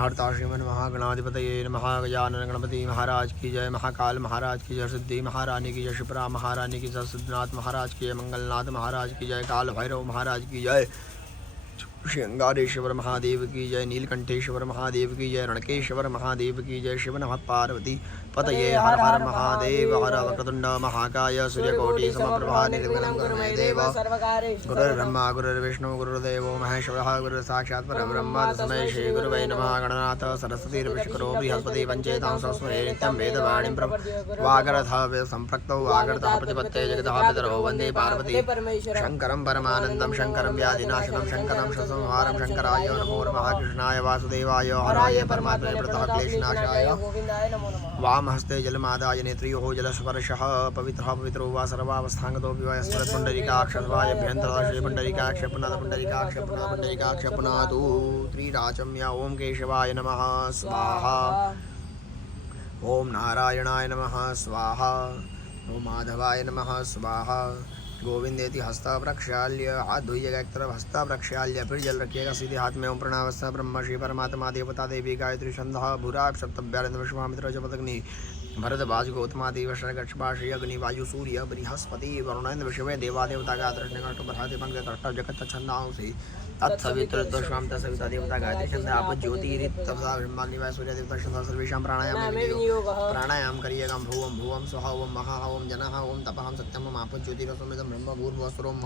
हरता श्रीमन महागणाधिपतये नमः। गजानन गणपति महाराज की जय, महाकाल महाराज की जय, सिद्धि महारानी की जय, शिप्रा महारानी की जय, सिद्धनाथ महाराज की जय, मंगलनाथ महाराज की जय, काल भैरव महाराज की जय, श्रृंगारेश्वर महादेव की जय, नीलकंठेश्वर महादेव की जय, रणकेश्वर महादेव की जय, शिव नमः पार्वती पतये हर हर महादेव। हर वक्रतुंड महाकाय सूर्यकोटि समप्रभा निर्विघ्नं कुरु मे देव। गुरुर्ब्रह्मा गुरुर्विष्णु गुरुर्देवो महेश्वरः गुरुर्साक्षात् परब्रह्म तस्मै श्री गुरुवे नमः। गणनाथ सरस्वती ऋषिकरो बृहस्पति पंचेतां संस्मरे नित्यं वेदवाणीं वागरथः सम्पृक्तौ वागरतः प्रतिपत्ते जगतः पितरौ वन्दे पार्वती शङ्करं परमानन्दं शङ्करं व्याधिनाशनं शङ्करं संहारं शङ्कराय नमो नमः। कृष्णाय वासुदेवाय हराय परमात्मने प्रणतः क्लेशनाशाय वामहस्ते जलमादाय नेत्रियोः जलस्पर्शः पवित्रः पवित्रो वा सर्वावस्थाङ्गतो विवायस्मरत् पुण्डरीकाक्षवायभ्यन्तरः श्रीपुण्डरीकाक्ष पुनाथ पुण्डरीकाक्ष पुनः पुण्डरीकाक्ष पुनातु त्रिराचम्य ओं केशवाय नमः स्वाहा, ओं नारायणाय नमः स्वाहा, ओं माधवाय नमः स्वाहा। गोविंदेति हस्ता प्रक्षाल्य, हाथ धोइएगा एक तरफ, हस्ता प्रक्षाल्य, फिर जल रखिएगा सीधे हाथ में। ओम प्रणवस्था ब्रह्म श्री परमात्मा देवता देवी गायत्री छंदः भूरा सप्तभ्यानंद विश्वामित्र जपदग्नि भरद्वाज गौतमादेव शरगक्षपा श्री अग्नि वायु सूर्य बृहस्पति वरुणेन्द्र विश्वे देवा देवता गायत्री जगत छंदांसि तत्सवितुर्दोषां तत्सविता देवता गायत्री छंद आप ज्योतिरित्तपदा ब्रह्माग्निवाय सूर्य देवता छंद सर्वेषां प्राणायाम प्राणायाम करिएगा। भुवं भुवं स्वः ओम महा ओम जनः ओम तपः सत्यम आप ज्योतिरसोमिदं ब्रह्म भूर्भुवस्वरोम।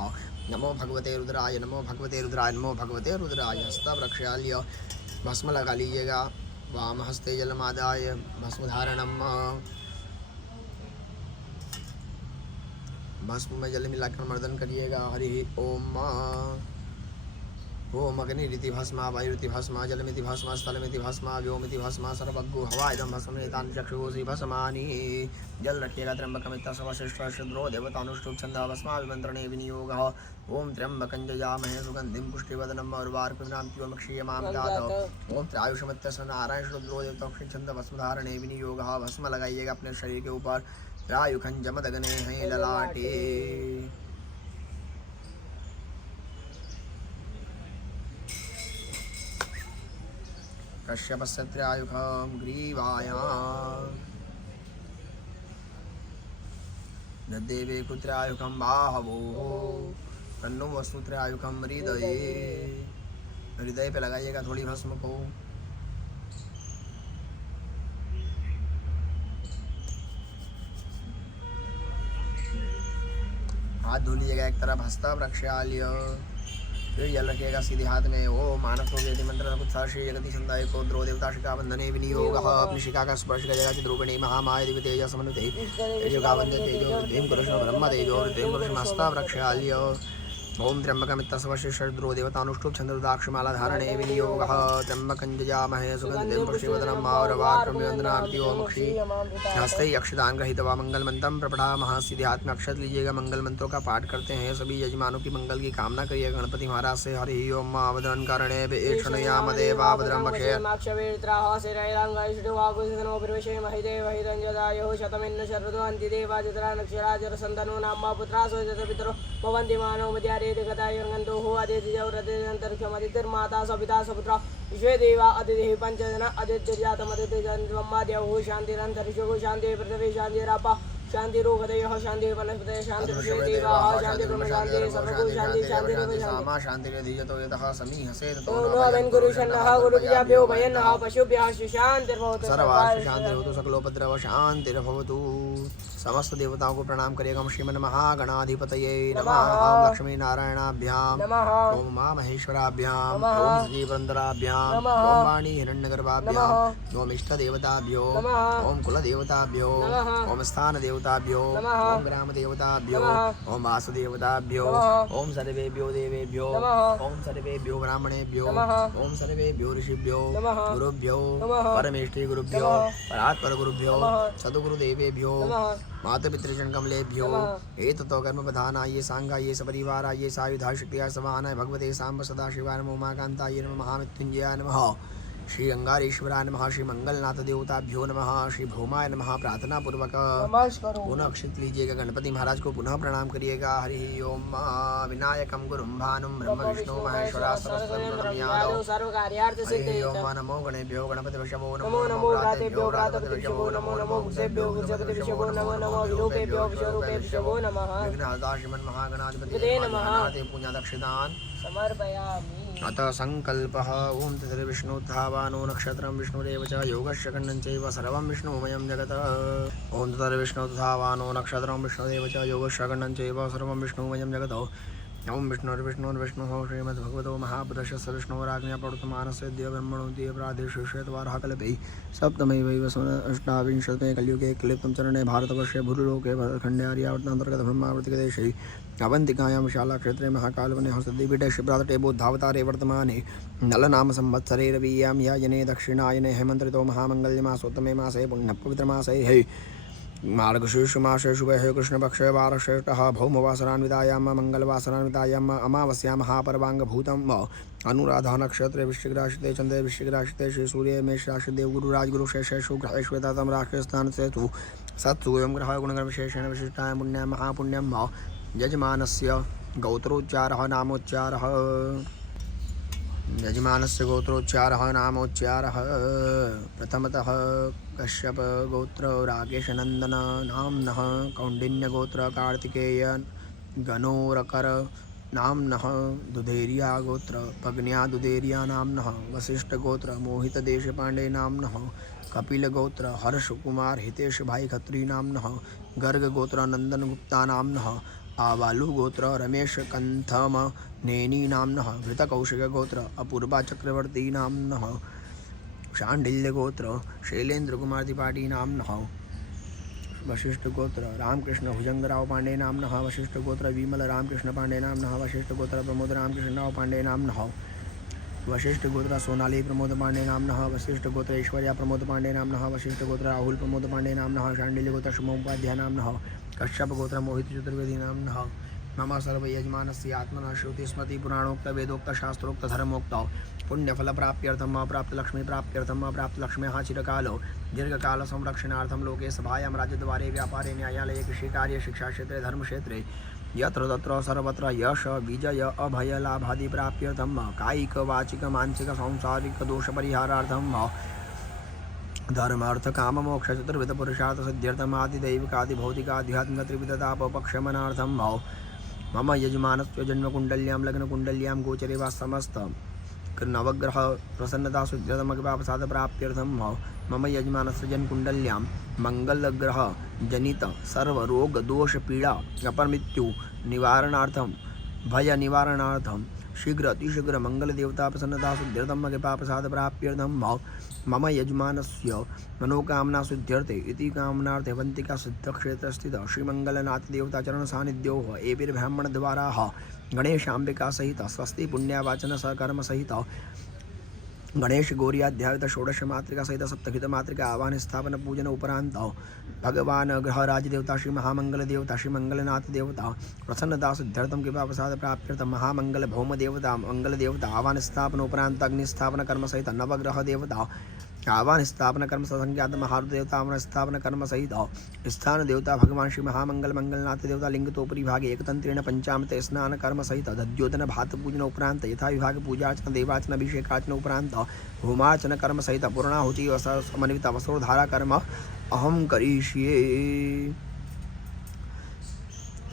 नमो भगवते रुद्राय नमो भगवते रुद्राय नमो भगवते रुद्राय। हस्ता प्रक्षाल्य भस्म लगा लीजिएगा, वाम हस्ते जलमादाय भस्म धारणम, भस्म में जल मिलाकर मर्दन करिएगा। हरि ओम ओम अग्निरिति भस्मा वायुरिति भस्मा जलमिति भस्मा स्थलमिति भस्मा व्योमिति भस्मा सर्वज्ञो हवाइदं भस्म एतानि चक्षुषि भस्मानि। जल रखिएगा। त्र्यंबकमित्ता सर्वश्रेष्ठ शुद्रो देवतानुष्ठुप छंदः भस्मा विमंत्रणे विनियोगः। ओम त्र्यंबकं जयामहे सुगंधिं पुष्टिवर्धनम् उर्वारुकमिनां क्षीयमामृतात्। ओम त्रायुषमित्यस्य नारायण शुद्रो देवतानुष्ठुप छंदः भस्म धारणे विनियोगः। भस्म लगाइएगा अपने शरीर के ऊपर। त्रायुखं जमदग्ने हैं ललाटे। कश्यपस्य त्रायुखं ग्रीवायां ददेवे कुत्रायुखं बाहवोः तन्नो वस्तु त्रायुखं हृदये। हृदय पे लगाइएगा थोड़ी भस्म को। हाथ धो लीजिएगा एक तरफ, हस्ता प्रक्षाल्य, फिर जल रखिएगा सीधे हाथ में। ओम मानस हो गए मंत्र कुत्सा श्री जगति संदाय को द्रो देवता शिखा बंधने विनियोगः। अपनी शिखा का स्पर्श करेगा चिद्रूपिणी महामाय दिव्य तेज समन्विते तेजोगा वंदे तेजो देव पुरुषो ब्रह्म तेजो देव पुरुष हस्ता प्रक्षाल्य। ओम त्र्यंबकमित्ता सर्वश्रेष्ठो देवतानुष्ठुप छंद रुद्राक्षमाला धारणे विनियोगः। त्र्यंबकं जयामहे सुगंधिं पुष्टिवर्धनम् उर्वारुकमिनां ओम क्षी। हस्ते अक्षतान गृहीत्वा मंगल मंत्रं प्रपठामः। सीधे हाथ में अक्षत लीजिएगा, मंगल मंत्रों का पाठ करते हैं। सभी यजमानों की मंगल की कामना करिएगा गणपति महाराज से। हरि ओम वदन करणे क्षणयाम देवा भद्रं पक्षे माक्षवेत्राः शिरैरङ्गैष्ठवागुसनो प्रवेशे महिदेव हिरञ्जदायो शतमिन्न शरदो अन्ति देवा जतरा नक्षराजर सन्तनो नाम पुत्रासो जत पितरो भवन्ति मानो मध्यारे गतायर्गन्तो हो अदितिरन्तरिक्षमदितिर्माता सपिता सपुत्रा विश्वे देवा अदितिः पंचजना अदितिर्जातमदितिर्जन्ममाद्यौ शान्तिरन्तरिक्षो शान्तिः पृथिवी शान्तिरापः शान्तिरोगदयः शान्तिः वनस्पतयः शान्तिः विश्वे देवाः शान्तिः ब्रह्म शान्तिः सर्वभूत शान्तिः शान्तिरेव शान्तिः शान्तिरधिजतो यतः समीहसे ततो नो वेन गुरुशन्नः गुरुभ्यो भयन्नः पशुभ्यः शान्तिर्भवतु सर्वास्तु शान्तिर्भवतु सकलोपद्रव शान्तिर्भवतु। समस्त देवताओं को प्रणाम करिएगा। ओम श्रीमन महागणाधिपतये नमः। ओम लक्ष्मी नारायणाभ्याम नमः। ओम उमा महेश्वराभ्याम नमः। ओम श्रीवरंदराभ्याम नमः। ओम वाणी हिरण्यगर्भाभ्याम नमः। ओम इष्ट देवताभ्यो नमः। ओम कुल देवताभ्यो नमः। ओम स्थान देवताभ्यो नमः। ओम ग्राम देवताभ्यो नमः। ओम वासुदेवताभ्यो नमः। ओम सर्वेभ्यो देवेभ्यो नमः। ओम सर्वेभ्यो ब्राह्मणेभ्यो नमः। ओम सर्वेभ्यो ऋषिभ्यो नमः। गुरुभ्यो नमः। परमेष्ठी गुरुभ्यो परात्पर गुरुभ्यो सदगुरुदेवेभ्यो माता पितृजन कमलेभ्यो एततो कर्म प्रधानाय सांगाय सपरिवाराय सायुधाय शक्तियाय समानाय भगवते सांब सदाशिवाय नमो उमाकांताय नमः महामृत्युंजयाय नमः। श्री अंगारेश्वराय नमः, श्री मंगलनाथ देवताभ्यो नमः, श्री भौमाय नमः। प्रार्थना पूर्वक पुनः अक्षित लीजिएगा, गणपति महाराज को पुनः प्रणाम करिएगा। हरि ओम। विनायकम गुरुं भानुं ब्रह्म विष्णु महेश्वरा सरस्वती हरि ओम। नमो गणेभ्यो गणपति विषभो नमो नमो रातेभ्यो रातपति विषभो नमो नमो भूतेभ्यो भूषपति विषभो नमो नमो विरूपेभ्यो विश्वरूपेभ्यो विषभो नमः। विघ्नहर्ता श्रीमन् महागणाधिपते नमः। पूजा दक्षिणान् समर्पयामि। अतः संकल्पः ओम तद्विष्णुधावानो नक्षत्रं विष्णुरेव च योगस्य खण्डं चैव सर्वं विष्णुमयं जगत्। ओम तद्विष्णुधावानो नक्षत्रं विष्णुरेव च योगस्य खण्डं चैव सर्वं विष्णुमयं जगत्। ओम विष्णुर्विष्णुर्विष्णुः श्रीमद्भगवतो महापुरुषस्य सविष्णुराज्ञया प्रवर्तमानस्य देवब्रह्मणो देवप्रादेशेश्वेतवारः कल्पे सप्तमैवैव अष्टाविंशते कलियुगे क्लिप्तं चरणे भारतवर्षे भूरिलोके भरतखण्डे आर्यावर्तनान्तर्गत ब्रह्मावर्तिकदेशे अवन्तिकायां विशालाक्षेत्रे महाकालवने हस्तदीपीठे शिवरात्रे बोद्धावतारे वर्तमाने नलनाम संवत्सरे रवीयां यायने दक्षिणायने हेमन्त्रितो महामङ्गल्यमासोत्तमे मासे पुण्यपवित्रमासे हे मार्गशीर्ष मासे शुभे कृष्णपक्षे वारश्रेष्ठः भौमवासरान्वितायां मङ्गलवासरान्वितायाम् अमावस्या महापर्वाङ्गभूतम् अनुराधा नक्षत्रे वृश्चिकराशिते चन्द्रे वृश्चिकराशिते श्री सूर्ये मेषराशि देवगुरु राजगुरु शेषेषु ग्रहेष्वेतातं राक्षस्थानसेतु सत्सु एवं ग्रह गुणगणविशेषेण विशिष्टाय पुण्यां महापुण्यं यजमानस्य गोत्रोच्चारः नामोच्चारः। यजमानस्य गोत्रोच्चारः नामोच्चारः। प्रथमतः कश्यप गोत्र राकेशनन्दन नाम्नः, कौण्डिन्यगोत्र कार्तिकेय गणोरकर नाम्नः, दुधेरिया गोत्र पग्न्या दुधेरिया नाम्नः, वसिष्ठगोत्र मोहितदेशपाण्डे नाम्नः, कपिलगोत्र हर्षकुमार हितेश भाई खत्री नाम्नः, गर्गगोत्र नंदनगुप्ता नाम्नः, आवालु गोत्र रमेश कंथम नेनी नाम्नः, भृतकौशिक गोत्र अपूर्वा चक्रवर्ती नाम्नः, शाण्डिल्य गोत्र शैलेंद्र कुमार त्रिपाठी नाम्नः, वशिष्ठ गोत्र रामकृष्ण भुजंगराव पांडे नाम्नः, वशिष्ठ गोत्र विमल रामकृष्ण पांडे नाम्नः, वशिष्ठ गोत्र प्रमोद रामकृष्णराव पांडे नाम्नः, वशिष्ठ गोत्र सोनाली प्रमोद पांडे नाम्नः, वशिष्ठ गोत्र ऐश्वर्या प्रमोद पांडे नाम्नः, वशिष्ठ गोत्र राहुल प्रमोद पांडे नाम्नः, शाण्डिल्य गोत्र शुभोपाध्याय नाम्नः, कश्यप गोत्र मोहित चतुर्वेदी नाम्नः। मम सर्व यजमानस्य आत्मनः श्रुति स्मृति पुराणोक्त वेदोक्त शास्त्रोक्त धर्मोक्त पुण्यफल प्राप्त्यर्थम अप्राप्त लक्ष्मी प्राप्त्यर्थम अप्राप्त लक्ष्म्याः चिरकालो दीर्घकाल संरक्षणार्थम लोके सभायां राज्यद्वारे व्यापारे न्यायालये कृषिकार्ये शिक्षाक्षेत्रे धर्मक्षेत्रे यत्र तत्र सर्वत्र यश विजय अभय लाभादि प्राप्त्यर्थम कायिक वाचिक मानसिक सांसारिक दोष परिहारार्थम धर्मार्थ काम मोक्ष चतुर्विध पुरुषार्थ सिद्ध्यर्थम आदि दैविकादि भौतिकाध्यात्मिक त्रिविधतापक्षमनार्थम मम यजमानस्य जन्मकुण्डल्यां लग्नकुण्डल्यां गोचरे वा समस्त नवग्रह प्रसन्नता शुद्ध्यर्थमग्रहप्रसाद प्राप्त्यर्थम मम यजमानस्य जन्मकुण्डल्यां मंगलग्रह जनित सर्व रोग दोष पीड़ा अपमृत्यु निवारणार्थम भय निवारणार्थम शीघ्र अतिशीघ्र मंगल देवता प्रसन्नता शुद्ध्यर्थम कृपाप्रसाद प्राप्त्यर्थम मम यजमानस्य मनोकामना शुद्ध्यर्थे इति कामनार्थे अवन्तिका सिद्धक्षेत्र स्थित श्रीमंगलनाथ देवता चरण सानिध्यो एभिर्ब्राह्मण द्वारा गणेशांबिका सहित स्वस्ति पुण्यावाचन सकर्म सहित गणेश गौरियाध्यायित षोडश मातृका सहित सप्तहित मातृका आवाहन स्थापन पूजन उपरांत भगवान ग्रहराज देवता श्री महामंगल देवता श्री मंगलनाथ देवता प्रसन्नता सिद्ध्यर्थम कृपा प्रसाद प्राप्त्यर्थम महामंगल भौम देवता मंगल देवता आवाहन स्थापन उपरांत अग्नि स्थापन कर्म सहित नवग्रह देवता आवाहन स्थापन कर्म संज्ञात महारुद्र देवता आवाहन स्थापन कर्म सहित स्थान देवता भगवान श्री महामंगल मंगलनाथ देवता लिंगतोपरि भागे एकतंत्रेण पंचामत स्नान कर्म सहित दध्योतन भात पूजन उपरांत यथा विभाग पूजार्चन देवार्चन अभिषेकार्चन उपरांत होमार्चन कर्म सहित पूर्णाहुति समन्वित वस्त्रोद्धारा कर्म अहम करिष्ये।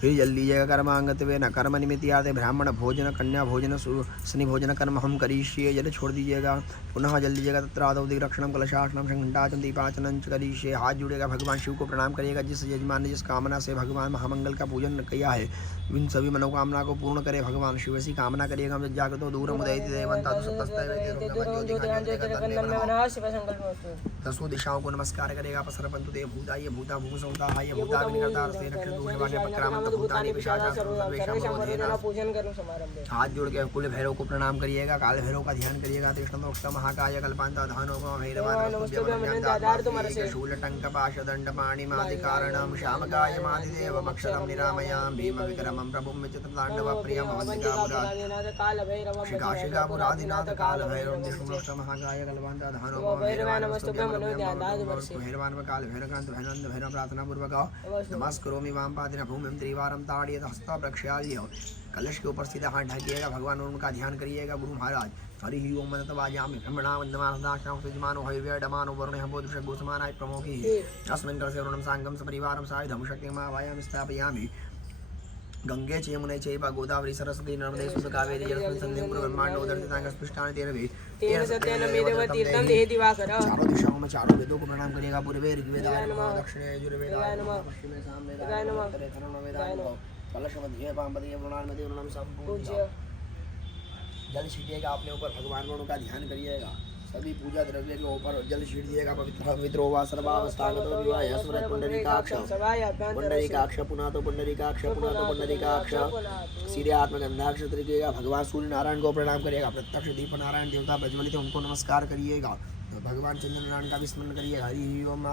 फिर जल्दी जगह कर्मांगत्वे न कर्म निमित्तार्थे ब्राह्मण भोजन कन्या भोजन शनि भोजन कर्म हम करिष्ये। जल छोड़ दीजिएगा। पुनः जल्दी जगह तत्र आदौ दिग्रक्षणम कलशासनम घंटाचन दीपाचन करिष्ये। हाथ जुड़ेगा, भगवान शिव को प्रणाम करिएगा। जिस यजमान ने जिस कामना से भगवान महामंगल का पूजन किया है इन सभी मनोकामना को पूर्ण करे भगवान शिव। ऐसी कामना करिएगा। हम जागतो दूर दसों दिशाओं को नमस्कार करेगा। पसरपंतु देव भूताय भूता भूसौताय भूताग्निकर्ता से रक्षतु शिवाय पक्रामंत भूतानि पिशाचा सर्वेषां वरदेना पूजन करूं समारंभे। हाथ जोड़ के कुल भैरव को प्रणाम करिएगा, काल भैरव का ध्यान करिएगा। कृष्ण महाकाय कल्पांता धानो शूल टंक पाश दंड पाणि मादि कारणम श्यामकाय मादिदेव अक्षरम निरामयाम भीम विक्रमम प्रभुम विचित्रतांडव प्रियम शिका पुरादिनाथ काल भैरव विष्णु महाकाय कल्पांता धानो भैरवान काल भैरकांत भैनंद भैरव प्रार्थना पूर्वक नमस्करोमि वाम पादिन भूमिम त्रिवारम ताड़यत हस्त प्रक्षाल्य। कलश के ऊपर सीधा हाथ ढकिएगा, भगवान उनका ध्यान करिएगा। गुरु महाराज हरि ओम मनतवाजामि ब्रह्मणा वंदमानदाशां सुजमानो हविर्यडमानो वरुणः बोधुष गोसमानाय प्रमोखि अस्मिन् करसे वरुणं सांगं सपरिवारं सायुधं शक्तिमावायामि स्थापयामि। गंगे च यमुने चैव गोदावरी सरस्वती नर्मदे सुकावेरी जलस्मिन् सन्निधिं कुरु ब्रह्माण्डो दर्शितांगस्पृष्टानि तेरवे तेन सत्येन मेदेव तीर्थं देहि दिवाकर। चारों दिशाओं में चारों वेदों को प्रणाम करिएगा। पूर्वे ऋग्वेदाय नमः, दक्षिणे यजुर्वेदाय नमः, पश्चिमे सामवेदाय नमः, उत्तरे अथर्ववेदाय नमः, कलश मध्ये पांपदीय वरुणान्मध्ये वरुणं संपूज्य। जल छीटिएगा अपने ऊपर, भगवान वरुण का ध्यान करिएगा। सभी पूजा द्रव्य के ऊपर जल छीट दिएगा। पवित्रो वा सर्वावस्थागतो विवाह स्मृत पुंडरीकाक्ष पुंडरीकाक्ष पुनः तो पुंडरीकाक्ष पुनः तो पुंडरीकाक्ष सीधे आत्मगंधाक्ष तरीकेगा। भगवान सूर्य नारायण को प्रणाम करिएगा। प्रत्यक्ष दीप नारायण देवता प्रज्वलित उनको नमस्कार करिएगा। भगवान चंद्र नारायण का भी स्मरण करिए। हरि ओम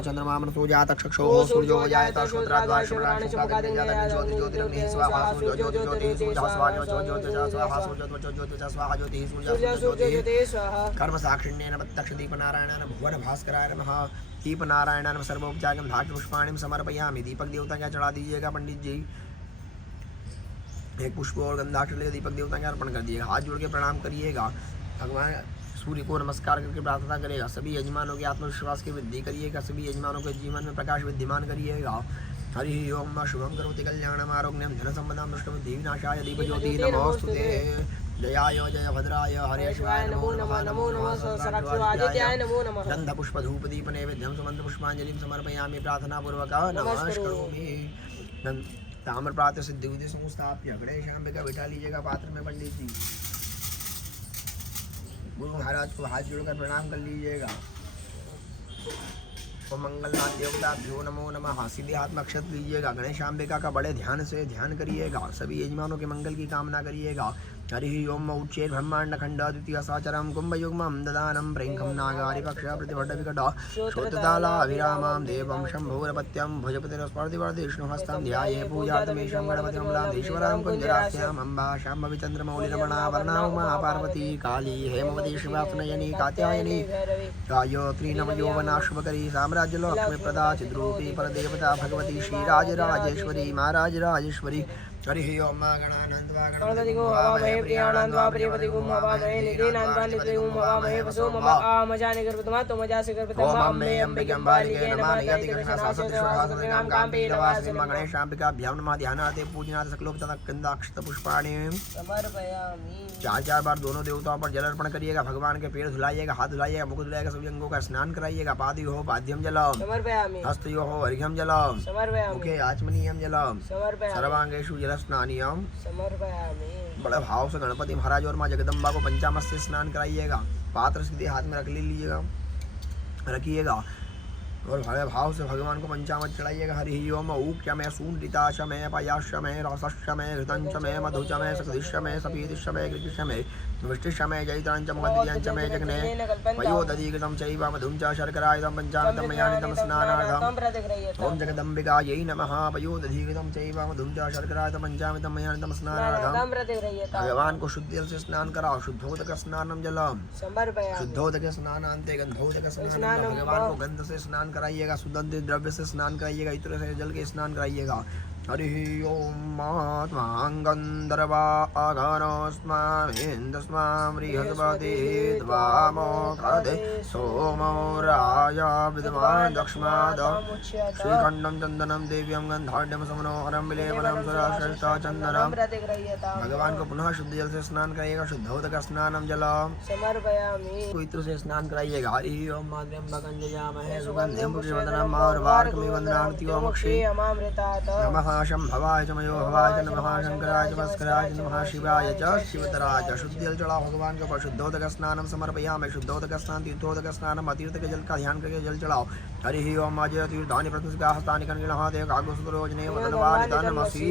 चंद्रमा जात चक्षो सूर्यो जायत कर्म साक्षिण्येन प्रत्यक्ष दीप नारायण भुवन भास्कराय नमः। दीप नारायण सर्वोपचारम धातु पुष्पाणि समर्पयामि। दीपक देवता क्या चढ़ा दीजिएगा पंडित जी। एक पुष्प और गंधाक्ष लेकर दीपक देवता के अर्पण कर दिएगा। हाथ जोड़ के प्रणाम करिएगा। भगवान सूर्य को नमस्कार करके प्रार्थना करेगा। सभी यजमानों के आत्मविश्वास की वृद्धि करिएगा। सभी यजमानों के जीवन में प्रकाश विद्यमान करिएगा। हरि ओम शुभम करोति कल्याणम आरोग्यम धन संपदाम दुष्टबुद्धि विनाशाय दीप ज्योति नमोस्तुते। जयाय जय भद्राय हरे शिवाय नमो नमः। नमो नमः सहस्राक्षरादित्याय नमो नमः। गंध पुष्प धूप दीप नैवेद्यम सुमंत्र पुष्पांजलिं समर्पयामि प्रार्थना पूर्वक नमस्करोमि। ताम्र पात्र सिद्धि विधि संस्थाप्य गणेशांबिका बिठा लीजिएगा पात्र में पंडित जी। गुरु महाराज को हाथ जोड़कर प्रणाम कर लीजिएगा। मंगलनाथ देवताभ्यो नमो नमः। सीधे हाथ में अक्षत लीजिएगा। गणेशांबिका का बड़े ध्यान से ध्यान करिएगा। सभी यजमानों के मंगल की कामना करिएगा। हरि ओम उच्चेर ब्रह्मांड खंड द्वितीय साचरम कुंभयुग्मं ददानं प्रेंखं नागारि पक्ष प्रतिभट विकट श्रोतताला विरामं देवं शंभुरपत्यं भुजपतिरस्पर्धिवर्धि विष्णुहस्तं ध्याये पूजार्थमेशं गणपतिं लाधीश्वरं कुञ्जरास्याम् अम्बा शाम्भवी चन्द्रमौलिरमणा वर्णा उमा पार्वती काली हेमवती शिवात्मयनी कात्यायनी गायत्री नवयौवना शुभकरी साम्राज्य लक्ष्मी प्रदा चिद्रूपी परदेवता भगवती श्रीराजराजेश्वरी महाराज राजेश्वरी। हरि ओम गणानंदवा गणपति को हवामहे प्रियानंदवा प्रियपति को हवामहे निधिनंदवा निधिं हवामहे वसो मम आमजाने गर्भतमा तो मजा से गर्भतमा अम्बे अम्बिके अम्बालिके नमः नियति कृष्णशास्त्रम काम्बे नवासि गणेशांबिका भ्याम ध्यानाते पूजनाते सकलोपतन गंधाक्षत पुष्पाणि समर्पयामि। चार बार दोनों देवताओं पर जल अर्पण करिएगा। भगवान के पैर धुलाइएगा, हाथ धुलाइएगा, मुख धुलाइएगा, सभी अंगों का स्नान कराइएगा। पादयो पाद्यम जलम समर्पयामि। हस्तयो अर्घ्यम जलम समर्पयामि। मुखे आचमनीयम जलम समर्पयामि। सर्वांगेषु जलस्नानियम समर्पयामि। बड़े भाव से गणपति महाराज और माँ जगदम्बा को पंचामृत से स्नान कराइएगा। पात्र सीधे हाथ में रख लीजिएगा, रखिएगा और बड़े भाव से भगवान को पंचामृत चढ़ाइएगा। हरि ओम ऊक्ष्यमय सूंडिताशमय पयाशमय रसश्यमय घृतंचमय मधुचमय सखदिश्यमय सपीतिश्यमय कृतिश्यमय वृष्टिश्यमय जयितांच मगधीयंचमय जग्ने पयोदधिकृतं चैव मधुं च शर्करायुधं पंचामृतं मयानितं स्नानार्थम्। ओम जगदम्बिकायै नमः। पयोदधिकृतं चैव मधुं च शर्करायुधं पंचामृतं मयानितं स्नानार्थम्। भगवान को शुद्ध जल से स्नान कराओ। शुद्धोदक स्नानम जलम शुद्धोदक स्नानान्ते गंधोदक स्नान। भगवान को गंध से स्नान कराइएगा, सुगंधित द्रव्य से स्नान कराइएगा, इत्र से जल के स्नान कराइएगा। हरि ओम आत्मां गंधर्वा अघनस्मामिन्द्रस्मां बृहस्पति द्वामोखदे सोमो राजा विद्वान् दक्ष्माद श्रीखण्डं चन्दनं देव्यं गन्धाढ्यं समनोहरं विलेपनं सुराश्रेष्ठा चन्दनम्। भगवान को पुनः शुद्ध जल से स्नान कराइएगा। शुद्धोदक स्नानम जलम समर्पयामि। इत्र से स्नान कराइएगा। हरि ओम माद्र्यं भगंजयामहे सुगन्धिं पुष्टिवर्धनम् और वार्कमिव वन्दनामि नमः नमः शंभवाय च मयोभवाय च नमः शंकराय च भास्कराय च नमः शिवाय च शिवतराय च। शुद्ध जल चढ़ाओ भगवान के ऊपर। शुद्धोदक स्नानम समर्पयामि। शुद्धोदक स्नान तीर्थोदक स्नानम अतीर्थ के जल का ध्यान करके जल चढ़ाओ। हरि ओम अजय तीर्थानि प्रतुष्का हस्तानि कन्गणः देव कागुसुतरोजने वदनवानि तन्मसि।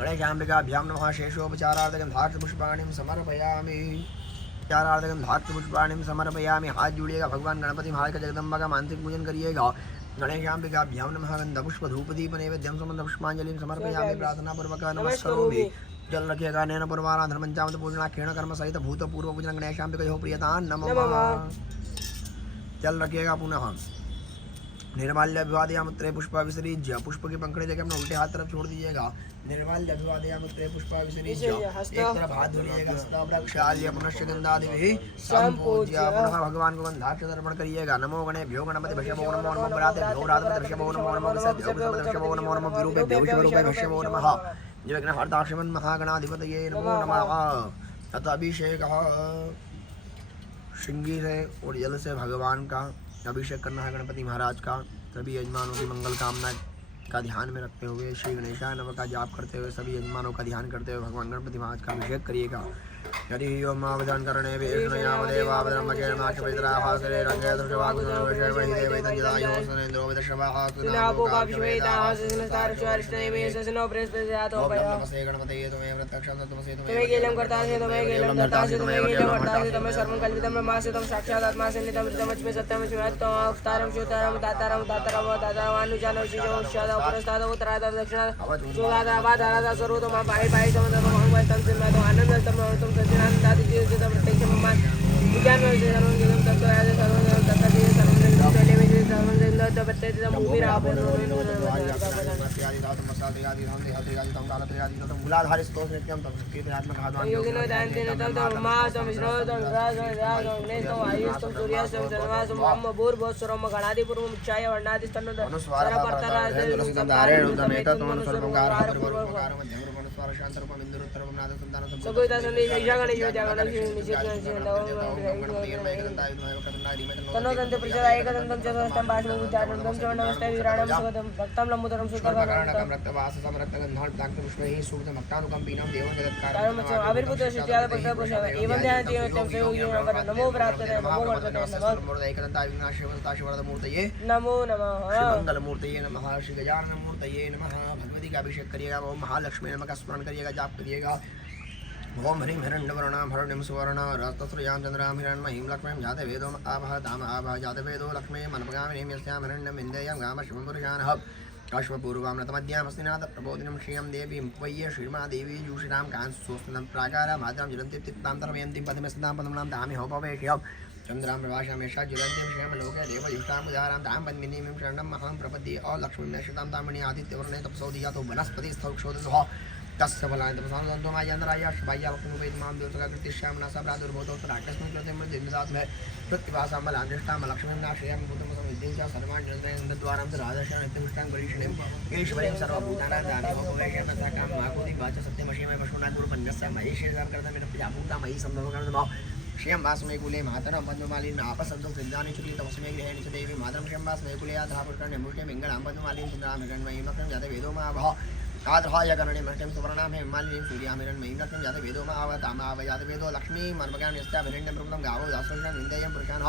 गणेशाम्बिकाभ्यां नमः शेषोपचारार्थकं धातपुष्पाणिं समर्पयामि। धातपुष्पाणिं समर्पयामि। हाथ जोड़िएगा भगवान गणपति महाराज का जगदम्बा का मानसिक पूजन करिएगा। गणेशाम्बिकाभ्यां नमः गंधपुष्प धूप दीप नैवेद्यं समन्त पुष्पांजलिं समर्पयामि। प्रार्थना पूर्वक नमस्करोमि। जल रखिएगा नैन पूर्वाराधन पंचामृत पूजना खेण कर्म सहित भूत पूर्व पूजन गणेशाम्बिका प्रियता नमः। जल रखिएगा पुनः निर्माल्य अभिवादयामुत्तरे पुष्पा विसर्ज्य। पुष्प की पंखड़ी लेकर अपने उल्टे हाथ तरफ छोड़ दीजिएगा। निर्माल्य अभिवादयामुत्तरे पुष्पा विसर्ज्य। एक तरफ हाथ धोइएगा। प्रक्षाल्य पुनश्च गंधादिभिः संपूज्य। पुनः भगवान को गंधाक्ष अर्पण करिएगा। नमो गणेभ्यो गणपति भष्यभो नमो नमो गणातेभ्यो राधपति भष्यभो नमो नमो गणेभ्यो भष्यभो नमो नमो विरूपेभ्यो विश्वरूपे भष्यभो नमः। विघ्नहर्ताश्रमन् महागणाधिपतये नमो नमः। तथा अभिषेकः श्रृंगी से और जल से भगवान का अभिषेक करना है गणपति महाराज का। सभी यजमानों की मंगल कामना का ध्यान में रखते हुए श्री गणेशाय नमः का जाप करते हुए सभी यजमानों का ध्यान करते हुए भगवान गणपति महाराज का अभिषेक करिएगा। हरि ओम आवेदन करणे विष्णुयामदेवावदनमकेरमाक्षपैत्राहासरे रंगे दृष्टवागुणविषय वहि देवैतंजदायो सनेन्द्रो विदशवाः सुनाभोगाभिषेताहसनस्तारश्वारिष्टनेमे बृहस्पतिजातो नमस्ते गणपतये त्वमेव प्रत्यक्षं तमसे तमे गेलं कर्तासि तमे गेलं दत्तासि तमे गेलं वर्तासि तमे सर्वं कल्पितं ब्रह्मासि तं साक्षात् आत्मासि नित्यं ऋतमच्मे सत्यमच्मे त्वं अवतारं श्रोतारं दातारं दातारवानुजानं शिशोषादं पुरस्तादं उत्तरादं दक्षिणादं चोदादं वादादं सर्वतोमा पाहि पाहि समदं महंवस्तं सिन्नादं आनन्दं तम सज्जनानंदादि जीवचं प्रत्यक्ष ममान विज्ञान व्यवस्थे सर्वं जगं तत्त्वराज सर्वं जगं तत्त्वते सर्वं जगं तत्त्वलेवे सर्वं जगं प्रत्यक्ष मुभिरापो योगिनो दान्तेन तम मासं विष्णुतं राजं नेतं आयुष्तं सूर्यास्तं सर्वासं ब्रह्म भूर्भुवस्वरं गणादिपूर्वं उच्चाय वर्णादिस्तन्न सगोयता संदेश ईशा गणेश गणेश तन्नोदन्ते प्रचोदयात् एकदन्तं चतुष्टं भाष्मं उच्चारणं च नमस्ते विराणं सुगतं भक्तं लम्बोदरं सुतराणं रक्तवाससं रक्तगन्धान् ताक्तपुष्पैः सुगतमक्तानुकम्पिनं देवं जगत्कारं आविर्भूत सृष्ट्याद पक्षपुरुषः एवं ध्यायन्ति नित्यं संयोगिनं नमो प्राप्तये नमो वर्तते नमो नमः मंगलमूर्तये नमः। श्री गजानन मूर्तये नमः। भगवती का अभिषेक करिएगा। ओम महालक्ष्मी नमः का स्मरण करिएगा, जाप करिएगा। ओम ह्रीं हिरण्यवर्णां हरण्यं सुवर्ण रक्तश्रियां चन्द्रां हिरण्मयीं लक्ष्मीं जाते वेदोम आभः ताम आभः जाते वेदो लक्ष्मी मनपगामिनीं यस्यां हिरण्यं इन्द्रियं गाम शिवं पुरुषानः अश्वपूर्वां नतमद्यामस्तिनाथ प्रबोधिनं श्रियं देवीं वय्य श्रीमादेवी जूषितां कांस्वस्तं प्राकारा मातरं ज्वलन्ति तिक्तान्तरमयन्तीं पदमस्तां पदमनां दामि होपवेश्यं चन्द्रां प्रभाषां यशा ज्वलन्तीं श्यामलोके देवयुष्टां उदारां तां पद्मिनीं शरणं महं प्रपद्ये अलक्ष्मीं नश्यतां तामिनी आदित्यवर्णे तपसोदियातो वनस्पतिस्थौ क्षोदसः तस्य फलानि तपसानुदन्तो मायान्द्राया शिवाया वक्मुपैतमां द्योतकाकृतिश्यामना सा प्रादुर्भूतोत्तराकस्मिन् कृते मृद्दिन्दात्मे प्रत्युपासां बलान्यष्टां लक्ष्मीं नाश्रयां भूतमसंविद्यं च सर्वाण्यन्द्वारां च राधर्षां नित्यमुष्टां गरीषणीं ईश्वरीं सर्वभूतानां दानोपवेशेन सा कां माकुति वाच सत्यमशीमय पशूनां गुरुपन्यस्य महेशेषां कृतमिरप्रियाभूता मयि संभवकर्णमः श्रियं वास्मे कुले मातरं पद्ममालीन् आपसब्दं सिद्धानि चुली तमस्मे गृहेण च देवी मातरं श्रियं वास्मे कुले आधापुष्करण्यं मुष्टे मिङ्गलां पद्ममालीन् चन्द्रां हिरण्मयीं लक्ष्मीं जाते वेदो मावः आद्रहाय गणने मृष्टिं सुवर्णां हेमालिनीं सूर्यां हिरण्मयीं लक्ष्मीं जाते वेदो मावतामाव जाते वेदो लक्ष्मी मर्मगां यस्या हिरण्यं गावो दासुषां निन्दयं पुरुषान्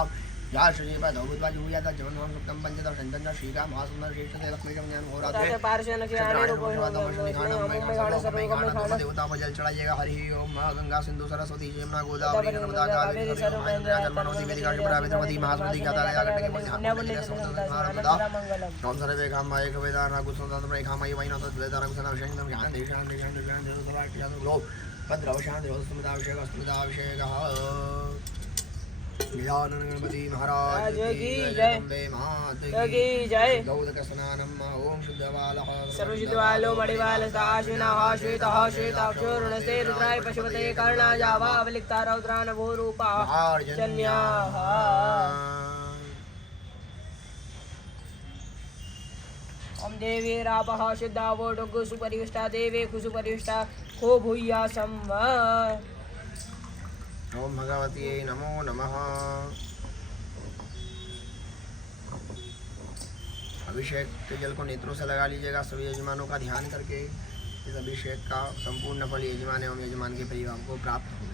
या श्रीपा दौभुद्वा जुहुयाता जवन्वं सुक्तं पञ्चदश शञ्चन्द्र श्रीका महासुन्दर श्रेष्ठते लक्ष्मीजं ज्ञान होरात्रे देवता को जल चढ़ाइएगा। हरि ओम गंगा सिंधु सरस्वती यमुना गोदावरी नर्मदा कावेरी नर्मदे वेदिका शिवरावेद्रवती महासुमती गाता ओम सर्वे कामाय कवेदाना कुसुमदातमय कामाय वैनाथ वेदाना कुसना विषयं ज्ञान देशान देशान देशान देवता ग्लोब भद्रवशान देवस्मृताभिषेकः गजानन गणपति महाराज की जय। अम्बे माता की जय। गौदक स्नानम ओम शुद्धवालः सर्वशुद्धवालो मणिवालस्ताश्विनः श्वेतः श्वेताक्षोरुणसे रुद्राय पशुपते कर्णाजावावलिप्ता रौद्रानभूरूपाः जन्याः ओम देवी रापः शुद्धावो डुग्गु सुपरिविष्टा देवी कुसुपरिविष्टा को भूयासं ओम भगवती नमो नमः। अभिषेक के जल को नेत्रों से लगा लीजिएगा। सभी यजमानों का ध्यान करके इस अभिषेक का संपूर्ण फल यजमान एवं यजमान के परिवार को प्राप्त हो।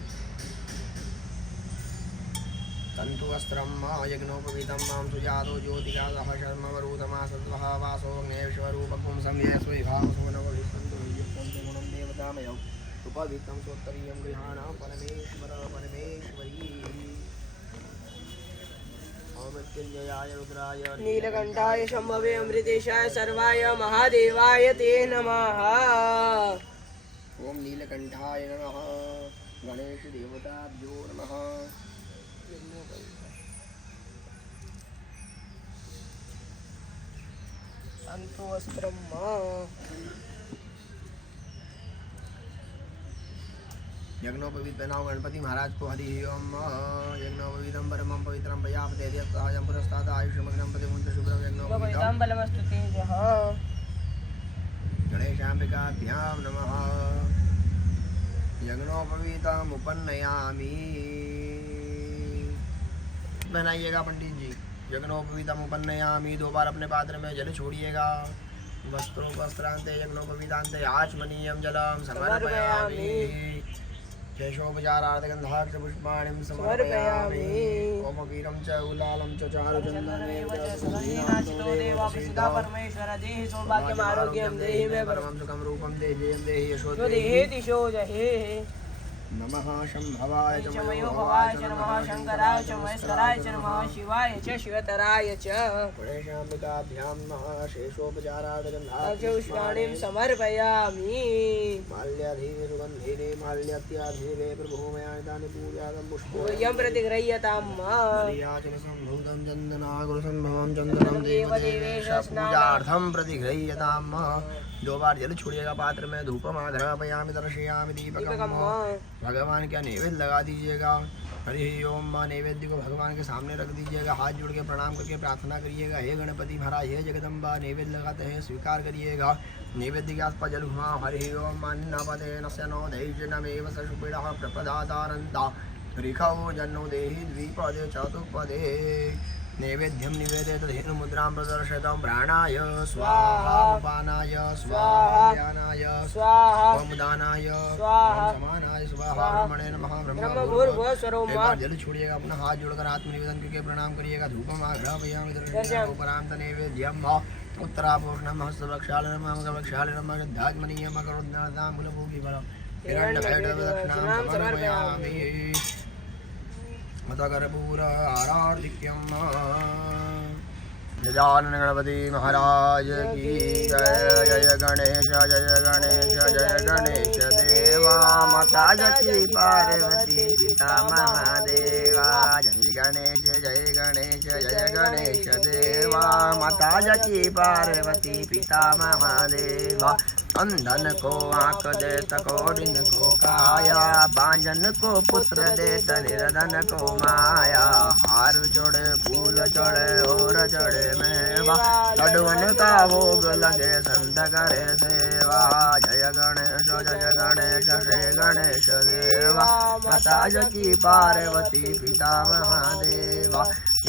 तंतु वस्त्रम यज्ञोपवीतम मां सुजातो ज्योतिकादः शर्मवरूतमा सद्वः वासो अग्नेश्वरूपकुं सम्ये स्वविभावसो नवभिसन्तु गुणं देवतामयौ उपवीतं सोत्तरीयं गृहाणां परमेश्वर परमेश्वरी। ओम मृत्युंजयाय रुद्राय नीलकंठाय शंभवे अमृतेशाय सर्वाय महादेवाय ते नमः। ओम नीलकंठाय नमः। गणेश देवताभ्यो नमः। वस्त्रम यज्ञोपवीत पहनाओ गणपति महाराज को। हरि ओम। यज्ञोपवीतम परमं पवित्रं प्रजापते देवतायं पुरस्तात् आयुष्यमग्नं प्रतिमुञ्च शुभ्रं यज्ञोपवीतम् बलमस्तु तेजः। गणेशाम्बिकाभ्यां नमः। यज्ञोपवीतम् उपन्नयामि। पहनाइएगा पंडित जी। यज्ञोपवीतम् उपन्नयामि। 2 बार अपने पात्र में जल छोड़िएगा। वस्त्रोपस्त्रान्ते यज्ञोपवीतान्ते आचमनीयं जलं समर्पयामि। केशोपचारार्थ पुष्पाणिं समर्पयामि। ओम वीरं च उलालं च चारुचन्दनेन परमेश्वर देहि सौभाग्यम् आरोग्यं देहि मे परमं सुखं रूपं देहि देहि यशो देहि दिशो जहे। नमः शंभवाय च मयोभवाय च नमः शंकराय च महेश्वराय च नमः शिवाय च शिवतराय च। गणेशाम्बिकाभ्यां नमः। शेषोपचारार्थ पुष्पाणिं समर्पयामि। माल्याधीनिर्गन्धीनि माल्यात्याधीने प्रभो मया नितानि पूजातं पुष्पोऽयं प्रतिगृह्यतां सम्भूतं चन्दनागुरुसम्भवं चन्दनं देवदेवेश पूजार्थं प्रतिगृह्यतां। 2 बार जल छोड़िएगा पात्र में। धूपम आघ्रापयामि दर्शयामि दीपकम। भगवान का नैवेद्य लगा दीजिएगा। हरि ओम। नैवेद्य को भगवान के सामने रख दीजिएगा। हाथ जोड़ के प्रणाम करके प्रार्थना करिएगा। हे गणपति महाराज, हे जगदम्बा, नैवेद्य लगाते हैं, स्वीकार करिएगा। नैवेद्य के आसपास जल घुमाओ। हरि ओम। अन्नपदे नस्य नो धैर्यनमेव सशुपिडः प्रपदातारन्ता ऋखौ जन्नो देहि द्विपदे चतुष्पदे। नैवेद्यं निवेदयेत धेनुमुद्रां प्रदर्शयतां। प्राणाय स्वाहा, पानाय स्वाहा, ध्यानाय स्वाहा, दानाय स्वाहा, समानाय स्वाहा। ब्रह्मणे नमः। ब्रह्मभूर्भुवस्वरोम। एक बार जल छोड़िएगा। अपना हाथ जोड़कर आत्मनिवेदन करके प्रणाम करिएगा। धूपम आघ्रापयामि दर्शयामि उपरांत नैवेद्यम्। उत्तराभूषणं हस्तवक्षालनम् अंगवक्षालनम् अध्यात्मनीयम् करुणाताम्बूलभोगिफलम् हिरण्यभैरवदक्षिणां समर्पयामि। मतकर्पूर आराधिक्यं। गजानन गणपति महाराज की जय। जय गणेश जय गणेश जय गणेश देवा। माता जकी पार्वती पिता महादेवा। जय गणेश जय गणेश जय गणेश देवा। माता जकी पार्वती पिता महादेवा। अंधन को आँख देत कोडिन को काया। बांझन को पुत्र देत निर्धन को माया। हार चढ़े फूल चढ़े और चढ़े मेवा। लड्डुअन का भोग लगे संत करे सेवा। जय गणेश श्री गणेश देवा। माता जकी पार्वती पिता महादेवा।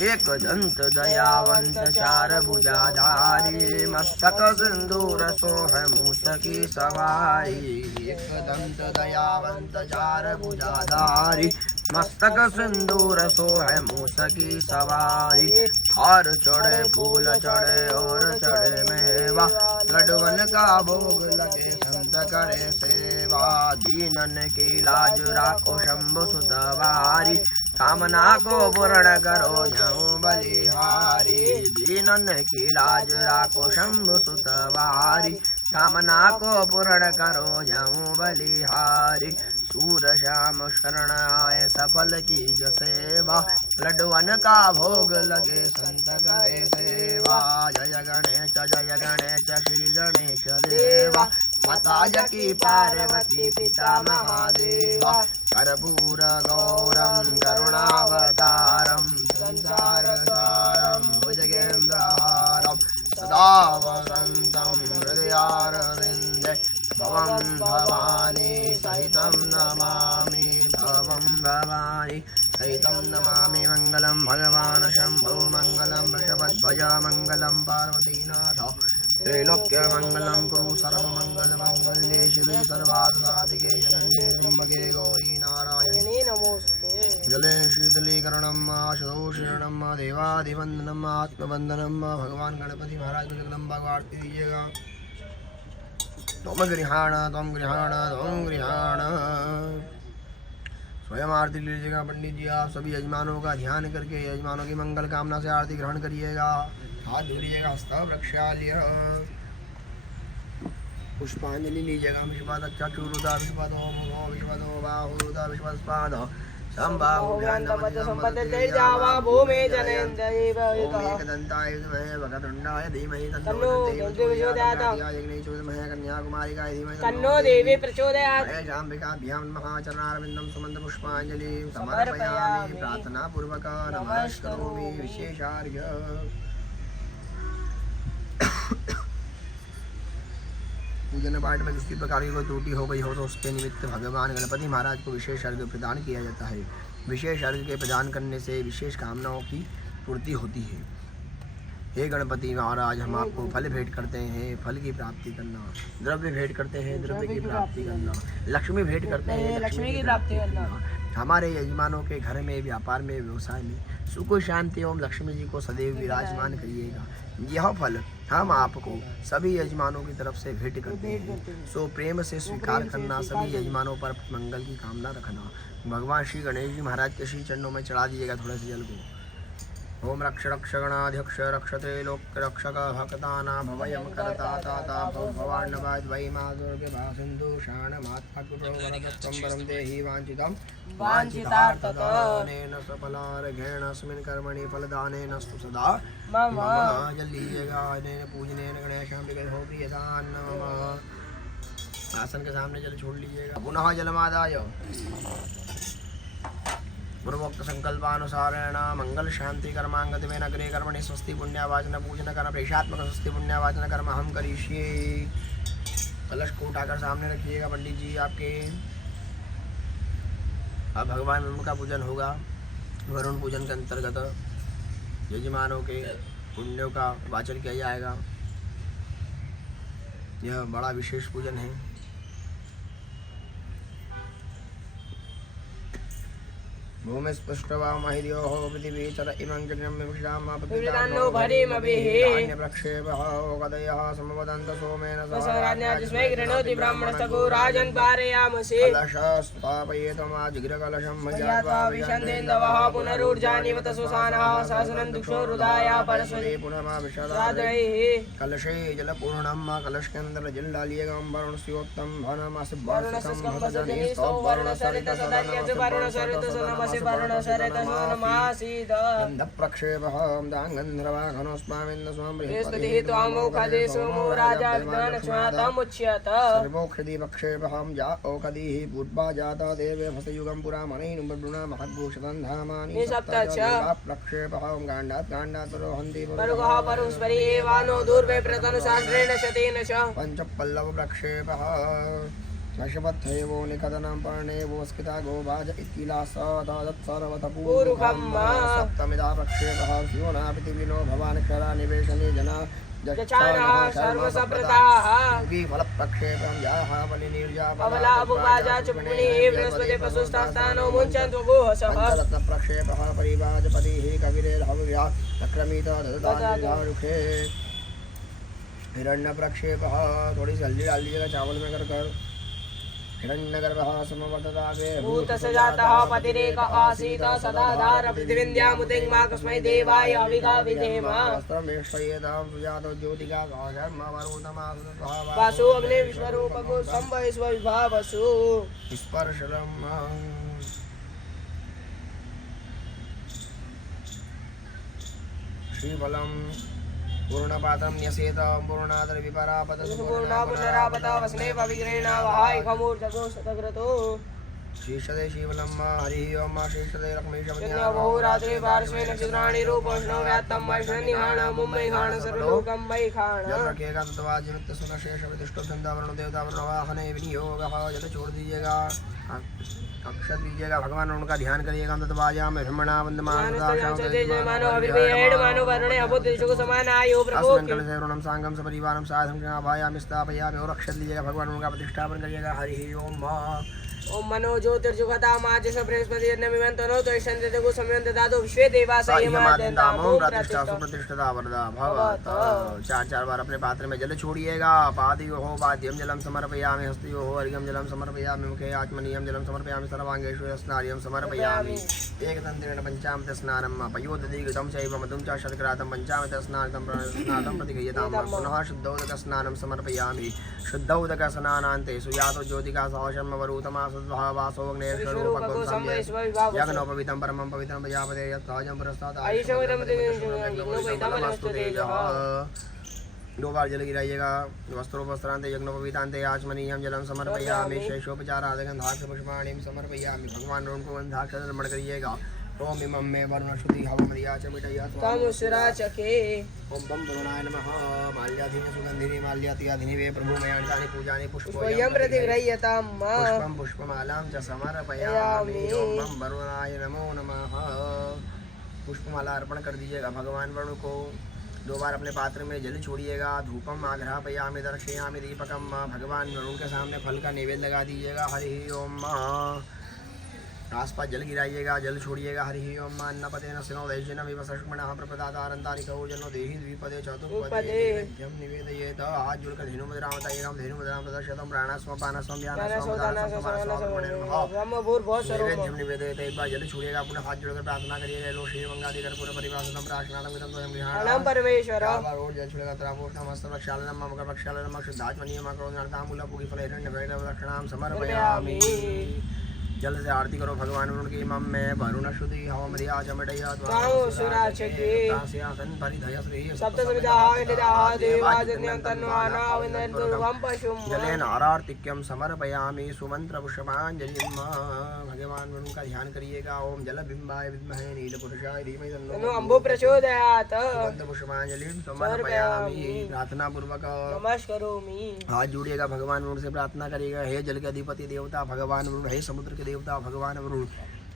एक दंत दयावंत 4 भुजाधारी। मस्तक सिंदूर सोह मूस की सवारी। एक दंत दयावंत 4 भुजाधारी। मस्तक सिंदूर सोह मूस की सवारी। हार चढ़े फूल चढ़े और चढ़े मेवा। लड्डुअन का भोग लगे संत करे सेवा। दीनन की लाज राखो शंभु सुतवारी। कामना को पूर्ण करो जाऊं बलिहारी। दीनन की लाज राखो शंभु सुतवारी। कामना को पूर्ण करो जाऊं बलिहारी। सूर श्याम शरण आए सफल की जो सेवा। लड्डुअन का भोग लगे संत करे सेवा। जय गणेश श्री गणेश देवा। माता जकी पार्वती पिता महादेवा। कर्पूर गौरम करुणावतारम संसार सारम भुजगेन्द्रहारम सदा वसन्तं हृदयारविन्दे। भवं भवानी सहितं नमामि। भवं भवानी सहितं नमामि। मङ्गलं भगवान् शम्भो मंगलं वृषभध्वज मंगलं पार्वतीनाथ त्रैलोक्यमङ्गलं कुरु सर्वमङ्गलमङ्गल्ये शिवे सर्वार्थसाधिके शरण्ये त्र्यम्बके गौरी नारायणी नमोस्तुते। जले शीतलीकरणं शतोषीर्णं देवादिवन्दनम् आत्मवन्दनं भगवान गणपति महाराज को जगदम्बा को आरती दीजिएगा। त्वं गृहाण स्वयं आरती लीजिएगा। पंडित जी आप सभी यजमानों का ध्यान करके यजमानों की मंगल कामना से आरती ग्रहण करिएगा। हाथ धो लीजिएगा। हस्त प्रक्षाल्य पुष्पांजलि लीजिएगा। विश्वाद चक्षुरुदा विश्वादो मुखो विश्वादो बाहुरुदा विश्वास्पाद संबाहु ज्ञानपद संपद तेजावा भूमे जनेन्द्रैव एकदन्ताय विद्महे वक्रतुण्डाय धीमहि तन्नो देवी प्रचोदयात्। यज्ञैश्वर्यमहे कन्याकुमारिकाय धीमहि तन्नो देवी प्रचोदयात्। शाम्बिकाभ्यां महाचरणारविन्दं सुमन्त्र पुष्पाञ्जलि समर्पयामि प्रार्थना पूर्वक नमस्करोमि। विशेषार्घ्य पूजन पाठ में किसी प्रकार की कोई त्रुटि हो गई हो तो उसके निमित्त भगवान गणपति महाराज को विशेष अर्घ्य प्रदान किया जाता है। विशेष अर्घ्य के प्रदान करने से विशेष कामनाओं की पूर्ति होती है। हे गणपति महाराज हम आपको फल भेंट करते हैं, फल की प्राप्ति करना। द्रव्य भेंट करते हैं, द्रव्य की प्राप्ति करना। लक्ष्मी भेंट करते हैं, लक्ष्मी की प्राप्ति करना। हमारे यजमानों के घर में, व्यापार में, व्यवसाय में सुख शांति एवं लक्ष्मी जी को सदैव विराजमान करिएगा। यह फल हम आपको सभी यजमानों की तरफ से भेंट करते हैं, सो प्रेम से स्वीकार करना। सभी यजमानों पर मंगल की कामना रखना। भगवान श्री गणेश जी महाराज के श्री चरणों में चढ़ा दीजिएगा थोड़े से जल को। ओम रक्ष रक्ष गणाध्यक्ष रक्षते लोक रक्षक भक्ताना भवयम करता ताता भवान्नवाद्वै मा दुर्गे भा सिंधु शान मात्मा कुटो वरदत्तं वरं देहि वाञ्छितं वाञ्छितार्थनेन सफलार्घेण अस्मिन् कर्मणि फलदानेनस्तु सदा मम। जल लीजिएगा। अनेन पूजनेन गणेशाम्बिके हो प्रियतान् नमः। आसन के सामने जल छोड़ लीजिएगा। पुनः जलमादाय पूर्वोक्त संकल्पानुसारेण मंगल शांति कर्मांगत में नगरे कर्मणि स्वस्ति पुण्यावाचन पूजन कर्म प्रेषात्मक स्वस्ति पुण्यावाचन कर्म हम करिष्ये। कलश को उठाकर सामने रखिएगा पंडित जी आपके। अब भगवान ब्रह्म का पूजन होगा। वरुण पूजन के अंतर्गत यजमानों के पुण्यों का वाचन किया जाएगा। यह बड़ा विशेष पूजन है। भूमि स्पष्टवा महिर्यो पृथिवी चर इमं जन्म विषाम प्रतिदानो भरीमभिः अन्य प्रक्षेपः कदयः समवदन्त सोमेन सहराज्ञा जिस्मै गृह्णोति ब्राह्मणस्तको राजन् पारयामसि। कलशस्थापयेतमाजिग्रकलशं मज्जात्वा विशन्देन्दवः पुनरुर्जानीवत सुसानः सहस्रं दुक्षो हृदाया परस्वती पुनर्माविशदादैः। कलशे जलपूर्णं कलश के अंदर जल डालिएगा। वरुण स्योत्तम भनमसि वरुणसस्कं भजनि स्तौ वरुणसरित सदन्यस वरुणसरित सनमसि प्रक्षेपः बृहस्पतिः त्वामोखदे सोमो राजा विद्वानक्ष्मातमुच्यत। सर्वोक्षदि प्रक्षेपः जाओखदिः पूर्वा जाता देवे भसयुगं पुरामणैः ब्रह्मणा महद्भूषणं धामानि सप्तच। प्रक्षेपः गाण्डात् गाण्डातरोहन्ति परुगः परुस्परि एवानो दूर्वे प्रतनुशास्त्रेण शतेन च। पञ्चपल्लव प्रक्षेपः नशपथेवो निकदनं पर्णेवो स्किता गोभाज इतिलासदादत्सर्वतः पूर्वं। सप्तमिदा प्रक्षेपः शिवना पृथिविनो भवान् क्षरा निवेशने जना जचानः सर्वसप्रदाः। फलप्रक्षेपं याः बलिनिर्जा अबलाबुबाजा च पुनिः बृहस्पति पशुस्तानो मुञ्चन्तु गोहसः। रत्नप्रक्षेपः परिवाजपतिः कविरेर्हव्या चक्रमित ददतारुखे। हिरण्यप्रक्षेपः थोड़ी सी हल्दी डाल दीजिएगा चावल में कर। हिरण्यगर्भः समवर्ततागे भूतसजातः पतिरेक आसीत् सदाधार पृथिवीन्द्यामुतिं मा कस्मै देवाय अविगाविधेम। वस्त्रमेष्टयेतां सुजातो ज्योतिका घोषर्मवरुतमासुतः वासु अग्ने विश्वरूपको संवैश्वविभावसु। स्पर्शलं श्रीफलं पूर्णपात्रं न्यसेत पूर्णादर विपरापत पूर्णा पुनरापत वस्ने पविग्रेण वहाय खमूर्जगो शतग्रतो। शीर्षदे शिवलं हरिः ओम शीर्षदे लक्ष्मीशमन्या बहुरात्रे पार्श्वे नक्षत्राणि रूपोष्णो व्यात्तं वैष्णनिहाण मुम्बैखाण सर्वलोकं वैखाण। जल रखिएगा तत्वाजिनुत्य सुनशेष विदिष्टो धन्दावरण देवता वाहने विनियोगः। जल छोड़ दीजिएगा। अक्षत लीजिएगा भगवान उनका ध्यान करिएगा तत्वाजा में भ्रमणा वंदमान मानो अभिवेद मानो वर्णे अबुद्ध देशो समान आयो प्रभु ऋणम सांगम सपरिवारम साधम भायामि स्थापयामि और अक्षत लीजिएगा भगवान उनका प्रतिष्ठापन करिएगा हरि ओम ओम मनो ज्योतिर्जुगता माजस बृहस्पति नमिमंत नो तो ईशंते को समयंत दादो विश्वे देवा सायमादंतामो प्रतिष्ठा सुप्रतिष्ठिता वरदा भवत। चार बार अपने पात्र में जल छोड़िएगा। पादयो हो वाद्यम जलम समर्पयामि हस्तयो हो अर्घ्यम जलम समर्पयामि मुखे आत्मनीयम जलम समर्पयामि सर्वांगेषु स्नार्यं समर्पयामि एकतंत्रेण पंचामृत स्नानम पयोदधिगतं चैव मधुं च शर्करातं पंचामृत स्नानं प्रतिगृह्यतां पुनः शुद्धोदक स्नानं समर्पयामि शुद्धोदक स्नानान्ते सुयातो ज्योतिका सौषम वरूतमा यज्ञोपवीतं परमं पवित्रं प्रजापते यत्ताजं पुरस्तात् दो बार जल गिराइएगा। वस्त्रोपस्त्रान्ते यज्ञोपवीतान्ते आचमनीयं जलम समर्पयामि शेषोपचारादगन्धाक्ष पुष्पाणिं समर्पयामि। भगवान उनको गंधाक्ष अर्पण करिएगा। ओम इमं मे वरुणश्रुति हवमरिया च मिटया कामुसुराचके ओम बम वरुणाय नमः। माल्याधिनि सुगन्धिनि माल्यात्याधिनि वे प्रभुमयानि पूजानि पुष्पोयं प्रतिगृह्यतां पुष्पं पुष्पमालां च समर्पयामि। ओम बम वरुणाय नमो नमः। पुष्पमाला अर्पण कर दीजिएगा भगवान वरुण को। दो बार अपने पात्र में जल छोड़िएगा। धूपम आघ्रापयामि दर्शयामि दीपकम। भगवान वरुण के सामने फल का नैवेद्य लगा दीजिएगा। हरि ओम। आसपास जल गिराइएगा। जल छोड़िएगा। हरि ओम अन्नपते न सिनो दैजन विव सष्मणः प्रपदातारंतारिको जनो देहि द्विपदे चतुर्पदे जम निवेदयेत। हाथ जोड़कर धेनु मुद्रामता एवं धेनु मुद्राम प्रदर्शयतं प्राणास्म पानस्म ध्यानस्म नैवेद्यम निवेदयेत। एक बार जल छोड़िएगा। पुनः हाथ जोड़कर प्रार्थना करिएगा। लो श्री मंगादि कर्पूर परिवासनं प्रार्थनातं कृतं स्वयं विहारं परमेश्वर। और जल छोड़ेगा। त्रापोष्णम हस्त प्रक्षालनं मम प्रक्षालनं शुद्धात्मनीयम करोनार्तामूल पुगिफल हिरण्यभैरव दक्षिणां समर्पयामि। जल से आरती करो भगवान वरुण की। मम में वरुण शुद्धि हवमरिया च मिटया कामुसुराचके तास्यासन परिधय श्री सप्तसविधाः निधाः देवाजन्यं तन्वाना विन्दुर्वं पशुं जलेन आरार्तिक्यं समर्पयामि सुमंत्र पुष्पांजलिं। भगवान वरुण का ध्यान करिएगा। ओम जल बिंबाय विद्महे नीलपुरुषाय धीमहि तन्नो अम्बु प्रचोदयात् सुगंध पुष्पांजलिं समर्पयामि। प्रार्थना पूर्वक नमस्करोमि। हाथ जोड़िएगा। भगवान वरुण से प्रार्थना करिएगा। हे जल के अधिपति देवता भगवान वरुण, हे समुद्र के देवता भगवान वरुण,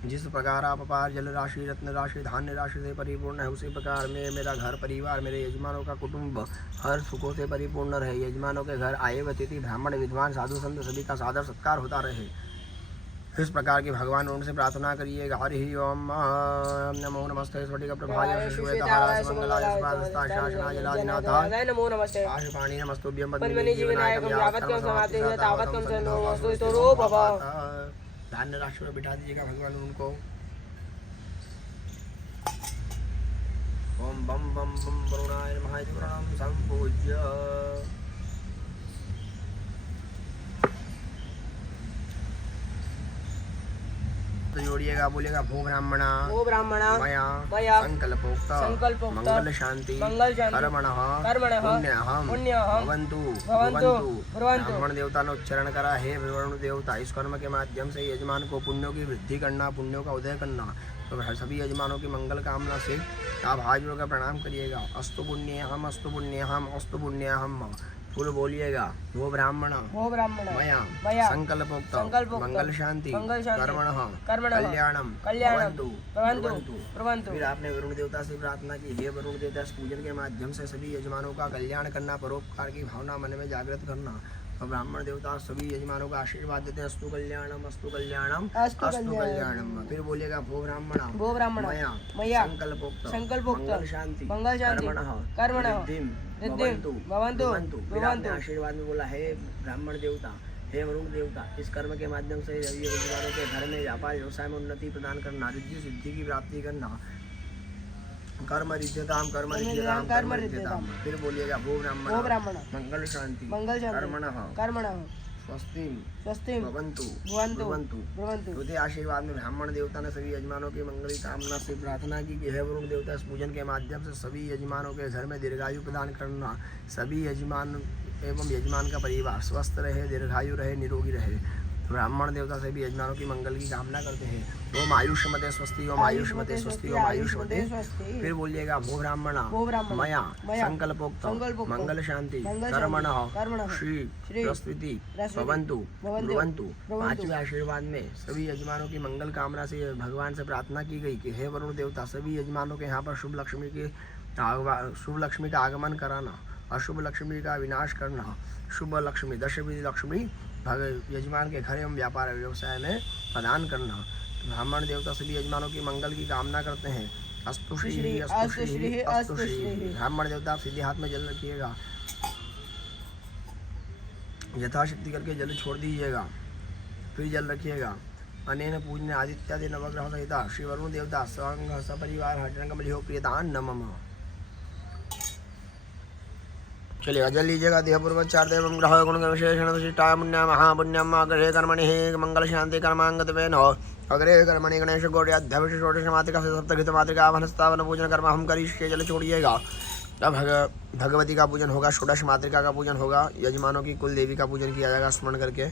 जिस प्रकार आप अपार जल राशि रत्न राशि धान्य राशि से परिपूर्ण है, उसी प्रकार में मेरा घर परिवार मेरे यजमानों का कुटुंब हर सुखों से परिपूर्ण रहे। यजमानों के घर आए हुए अतिथि ब्राह्मण विद्वान साधु संत सभी का सादर सत्कार होता रहे। इस प्रकार की भगवान उनसे प्रार्थना करिएगा। हरि ओम नमो नमस्ते स्फटिक प्रभाय श्वेतहाराय मंगलाय स्वादस्ता शासनाय जलादिनाथाय नमो नमस्ते आशुपाणि नमस्तुभ्यं पद्मिनी जीवनाय यावत्कं समाप्ते तावत्कं सन्नो वस्तुतो भव। धान्य राशि में बिठा दीजिएगा भगवान उनको। ओम बम बम बम वरुणाय नमः इति प्रणम संपूज्य। तो जोड़िएगा। बोलेगा भो ब्राह्मणा मया संकल्पोक्त मंगल शांति कर्मणः पुण्यहं भवन्तु। ब्राह्मण देवता ने उच्चारण करा। हे वरुण देवता, इस कर्म के माध्यम से यजमान को पुण्यों की वृद्धि करना, पुण्यों का उदय करना। तो सभी यजमानों की मंगल कामना से आप हाथ जोड़कर प्रणाम करिएगा। अस्तु पुण्यहम अस्तु पुण्यहम अस्तु पुण्यहम। फूल बोलिएगा। वो ब्राह्मण मया संकल्पोक्त मंगल शांति कर्मणः कल्याणम भवन्तु। फिर आपने वरुण देवता से प्रार्थना की। हे वरुण देवता, इस पूजन के माध्यम से सभी यजमानों का कल्याण करना, परोपकार की भावना मन में जागृत करना। और ब्राह्मण देवता सभी यजमानों का आशीर्वाद देते हैं। अस्तु कल्याणम अस्तु कल्याणम अस्तु कल्याणम। फिर बोलेगा भो ब्राह्मण मया संकल्पोक्त मंगल शांति कर्मणः भवन्तु। फिर आपने आशीर्वाद में बोला, हे ब्राह्मण देवता, हे वरुण देवता, इस कर्म के माध्यम से सभी यजमानों के घर में व्यापार व्यवसाय में उन्नति प्रदान करना, रिद्धि सिद्धि की प्राप्ति करना। कर्म रिद्धताम कर्म रिद्धताम। फिर बोलिएगा भो ब्राह्मण मंगल शांति कर्मणः स्वस्ति भवन्तु। तो आशीर्वाद में ब्राह्मण देवता ने सभी यजमानों की मंगल कामना से प्रार्थना की कि हे वरुण देवता, इस पूजन के माध्यम से सभी यजमानों के घर में दीर्घायु प्रदान करना, सभी यजमान एवं यजमान का परिवार स्वस्थ रहे, दीर्घायु रहे, निरोगी रहे। ब्राह्मण देवता से भी यजमानों की मंगल की कामना करते हैं। ओम आयुष्मते स्वस्ति, ओम आयुष्मते स्वस्ति, ओम आयुष्मते। फिर बोलिएगा भो ब्राह्मणा मया संकल्पोक्त मंगल शांति कर्मणः श्री प्रस्तुति भवन्तु ब्रुवन्तु। पांचवें आशीर्वाद में सभी यजमानों की मंगल कामना से भगवान से प्रार्थना की गई कि हे वरुण देवता, सभी यजमानों के यहाँ पर शुभ लक्ष्मी का आगमन कराना, अशुभ लक्ष्मी का विनाश करना, शुभ लक्ष्मी दशविधि लक्ष्मी यजमान के घर एवं व्यापार व्यवसाय में प्रदान करना। ब्राह्मण देवता सभी यजमानों की मंगल की कामना करते हैं। अस्तु श्री अस्तु श्री अस्तु श्री। ब्राह्मण देवता सीधे हाथ में जल रखिएगा, यथाशक्ति करके जल छोड़ दीजिएगा, फिर जल रखिएगा। अनेन पूजने आदित्यादि नवग्रह सहिता श्री वरुण देवता संघ सपरिवार हरिंगमलिहो प्रियदान नमः। चलिए जल लीजिएगा। देहपूर्वक चार देव ग्रह गुण विशेषण विशिष्टा पुण्य महापुण्यम अग्रे कर्मणि मंगल शांति कर्मांगतवेन अग्रे कर्मणि गणेश गौर्याध्याभिष षोडश मातृका से सप्तकृत मातृका वनस्तावन पूजन कर्म हम करिष्ये। जल छोड़िएगा। अब भगवती का पूजन होगा, षोडश मातृका का पूजन होगा, यजमानों की कुल देवी का पूजन किया जाएगा स्मरण करके।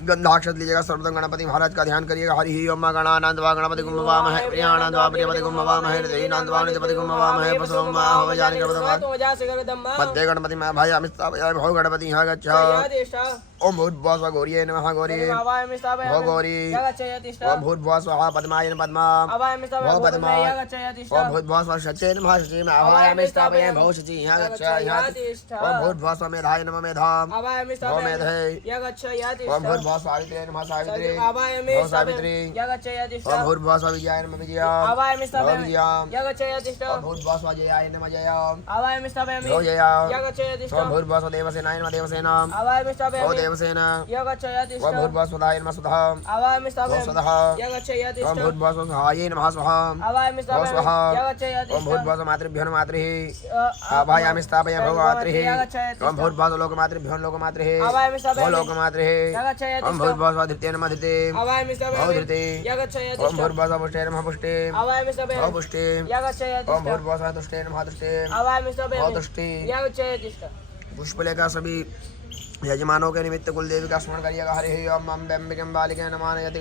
गंधाक्षत लीजिएगा। सर्वप्रथम गणपति महाराज का ध्यान करिएगा। हरि ओम गणानान्वा गणपति गुम वामहे प्रियाणान्वा प्रियपति गुम वामहे हृदयनान्वा निजपति गुम वामहे पशुम वाह जानि गणपति पद्ये गणपति मैं भाई अमिताभ भव गणपति यहाँ गच्छ। ओम भूर्भुवः गौर्ये नमः गौरी भो गौरी। ओम भूर्भुवः स्वाहा पद्माय पद्मा भो पद्मा। ओम भूर्भुवः स्वाहा शचे नमः शची मैं आवाहयामि स्थापयामि भव शची यहाँ गच्छ। ओम भूर्भुवः स्वाहा मेधाय नमः मेधा भव मेधे। ओम भूर्भुवः सावित्र्यै नमः सावित्री भव सावित्री। ओम भूर्भुवः स्वाहा विजयाय नमः विजया भव विजया। ओम भूर्भुवः स्वाहा जयाय नमः जया भव जया। ओम भूर्भुवः स्वाहा देवसेनाय नमः देवसेना भव देवसेना। ओम भूर्भुवः स्वधाय नमः स्वधा भव स्वधा। ओम भूर्भुवः स्वाहाय नमः स्वाहा भव स्वाहा। ओम भूर्भुवः स्वाहा मातृभ्यो नमः मातृः आवाहयामि स्थापयामि भव मातृः। ओम भूर्भुवः स्वाहा लोकमातृभ्यो लोकमातृः भव लोकमातृः। ओम भूर्भुवः स्वाहा धृते नमः धृते भव धृते। ओम भूर्भुवः स्वाहा पुष्टे नमः पुष्टे भव पुष्टे। ओम भूर्भुवः स्वाहा तुष्टे नमः तुष्टे भव तुष्टे। पुष्प लेकर सभी यजमानों के निमित्त कुल देवी का स्मरण करिएगा। हरि ओम अम्बिकं बालिके नमः यति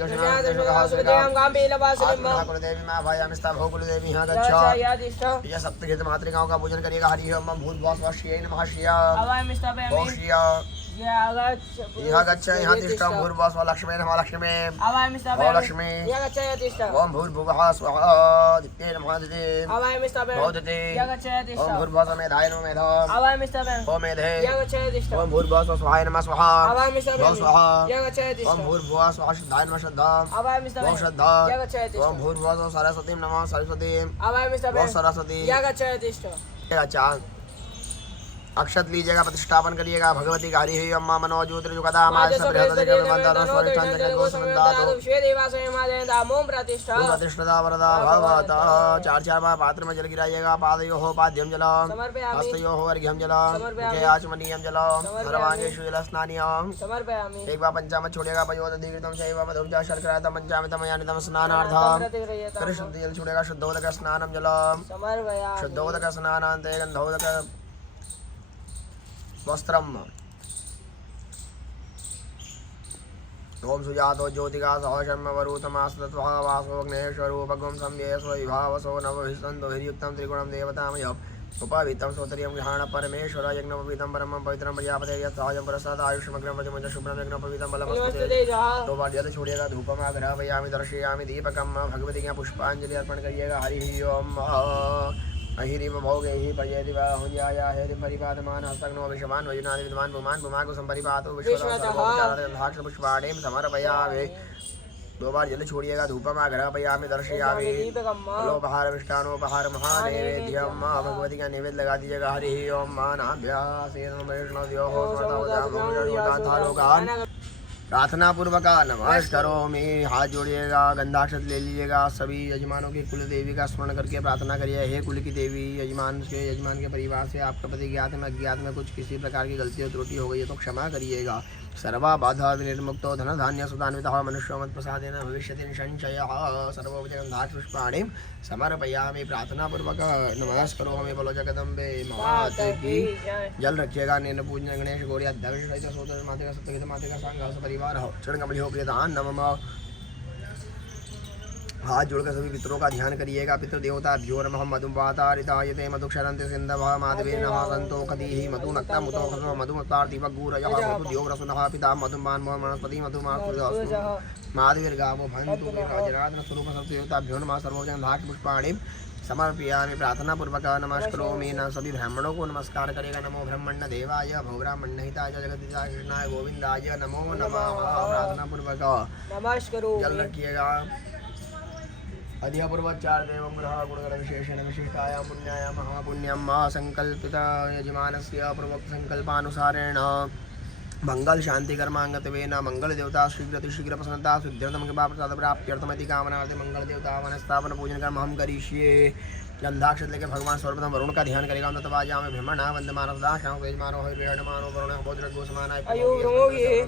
कुलदेवी माँ भाई अमिस्ता भो कुलदेवी यहाँ गच्छ। यह सप्तकृत मातृकाओं का पूजन करिएगा। हरि ओम भूर्भुवः स्वाहा श्रियै नमः श्रिया भो श्रिया यहाँ गच्छ। यहाँ तिष्ठं भूर्भुवः स्वाहा लक्ष्मी नमः लक्ष्मी भव लक्ष्मी। ओम भूर्भुवः स्वाहा दित्ये नमः दिते भव दिते। ओम भूर्भुवः स्वाहा मेधाय नमः मेधा भव मेधे। ओम भूर्भुवः स्वाहा स्वाहाय नमः स्वाहा भव स्वाहा। ओम भूर्भुवः स्वाहा श्रद्धाय नमः श्रद्धा भव श्रद्धा। ओम भूर्भुवः स्वाहा सरस्वती नमः सरस्वती भव सरस्वती। अच्छा अक्षत लीजिएगा, प्रतिष्ठापन करिएगा भगवती का। हरि ओम मनो ज्योतिर्जुगता प्रतिष्ठा वरदा भगवता। चार चार बार पात्र में जल गिराइएगा। पादयोः पाद्यं जलम् हस्तयोः अर्घ्यं जलम् आचमनीयं जलम् सर्वांगेषु जलस्नानीयम्। एक बार पंचामृत छोड़िएगा। पयोदधिकृतं चैव मधुर्जा शर्करातं पंचामृतं यानितं स्नानार्थं। फिर शुद्ध जल छोड़ेगा। शुद्धोदक स्नानं जलम् शुद्धोदक स्नानान्ते गन्धोदक वस्त्रम। ओम सुजातो ज्योतिका सहशर्म वरुतमास्तत्वः वासो अग्नेश्वरूपगुं संयेस्व विभावसो नवभिसन्तो हिर्युक्तं त्रिगुणं देवतामय उपवीतं सोतरियं गृहाण परमेश्वर यज्ञोपवीतं परमं पवित्रं प्रजापते यत्सहजं प्रसाद आयुष्मग्नं वजमञ्च शुभ्रं यज्ञोपवीतं बलमस्तुते। तो बार जल छोड़िएगा। धूपम आग्रहयामि दर्शयामि दीपकम। भगवती का पुष्पांजलि अर्पण करिएगा। हरि ओम अहिरिव भोगे ही पर्यदिव हुंजाया हेरि परिपादमान हस्तग्नो विषमान वजुनादि विद्वान पुमान पुमागो संपरिपातो विश्वदाक्ष पुष्पाणिं समर्पयामि। दो बार जल छोड़िएगा। धूपम आग्रहयामि दर्शयामि फलोपहार मिष्टानोपहार महानैवेद्यम। भगवती का नैवेद्य लगा दीजिएगा। हरि ओम प्रार्थना पूर्वक नमस्करोमि। हाथ जोड़िएगा। गंधाक्षत ले लीजिएगा। सभी यजमानों की कुल देवी का स्मरण करके प्रार्थना करिए। हे कुल की देवी, यजमान के परिवार से आपका पति ज्ञात में अज्ञात में कुछ किसी प्रकार की गलती और त्रुटि हो गई है तो क्षमा करिएगा। सर्वा बाधा विनिर्मुक्तो धन धान्य सुधान्वितः मनुष्यो मत्प्रसादेन भविष्यति संशयः। सर्वोपजगन्धात् पुष्पाणि समर्पयामि प्रार्थनापूर्वक नमस्करोमि। बोलो जगदम्बे माता की। जल रखिएगा। नेत्र पूजन गणेश गौरी अध्यक्ष सहित सोदर माते सप्तहित माते का संघ परिवार हो चरण कमल हो प्रियदान नमः। हाथ जोड़कर सभी पितरों का ध्यान करिएगा। पितृ देवता भ्यो नमः। मधुवातारितायते मधुक्षरन्ते सिन्धवः माधवे नमः। सन्तोषधीः मधुनक्ता मुतोषधो मधुमत्तार दीपगूरयः मधुद्योगरसुनः पिता मधुमान् वनस्पति मधुमास्तु माधवीर्गावो भन्तु राजराजन स्वरूप सप्तदेवताभ्यो नमः। सर्वजन पुष्पाणि समर्पयामि प्रार्थनापूर्वक नमस्करोमि। न सभी ब्राह्मणों को नमस्कार करेगा। नमो ब्रह्मण्य देवाय भो ब्राह्मण्यहिताय जगदीशाय कृष्णाय गोविंदाय नमो नमः। प्रार्थनापूर्वक नमस्करो। जल रखिएगा। अधिपूर्वचार देवं ग्रह गुणगण विशेषण विशिष्टायां पुण्यायां महापुण्यं संकल्पित यजमानस्य पूर्वोक्त संकल्पानुसारेण मंगल शांति कर्मांगत्वेन मंगल देवता शीघ्र प्रसन्नता सिद्ध्यर्थम कृपा प्रसाद प्राप्त्यर्थमति कामनार्थे मंगल देवता वनस्थापन पूजन कर्म हम करिष्ये। गंधाक्षत लेकर भगवान सर्वप्रथम वरुण का ध्यान करेगा। तत्वाजा में ब्रह्मणा वंदमान सदा शाम यजमानो हरिमानो वरुण बोधर गोसमानाय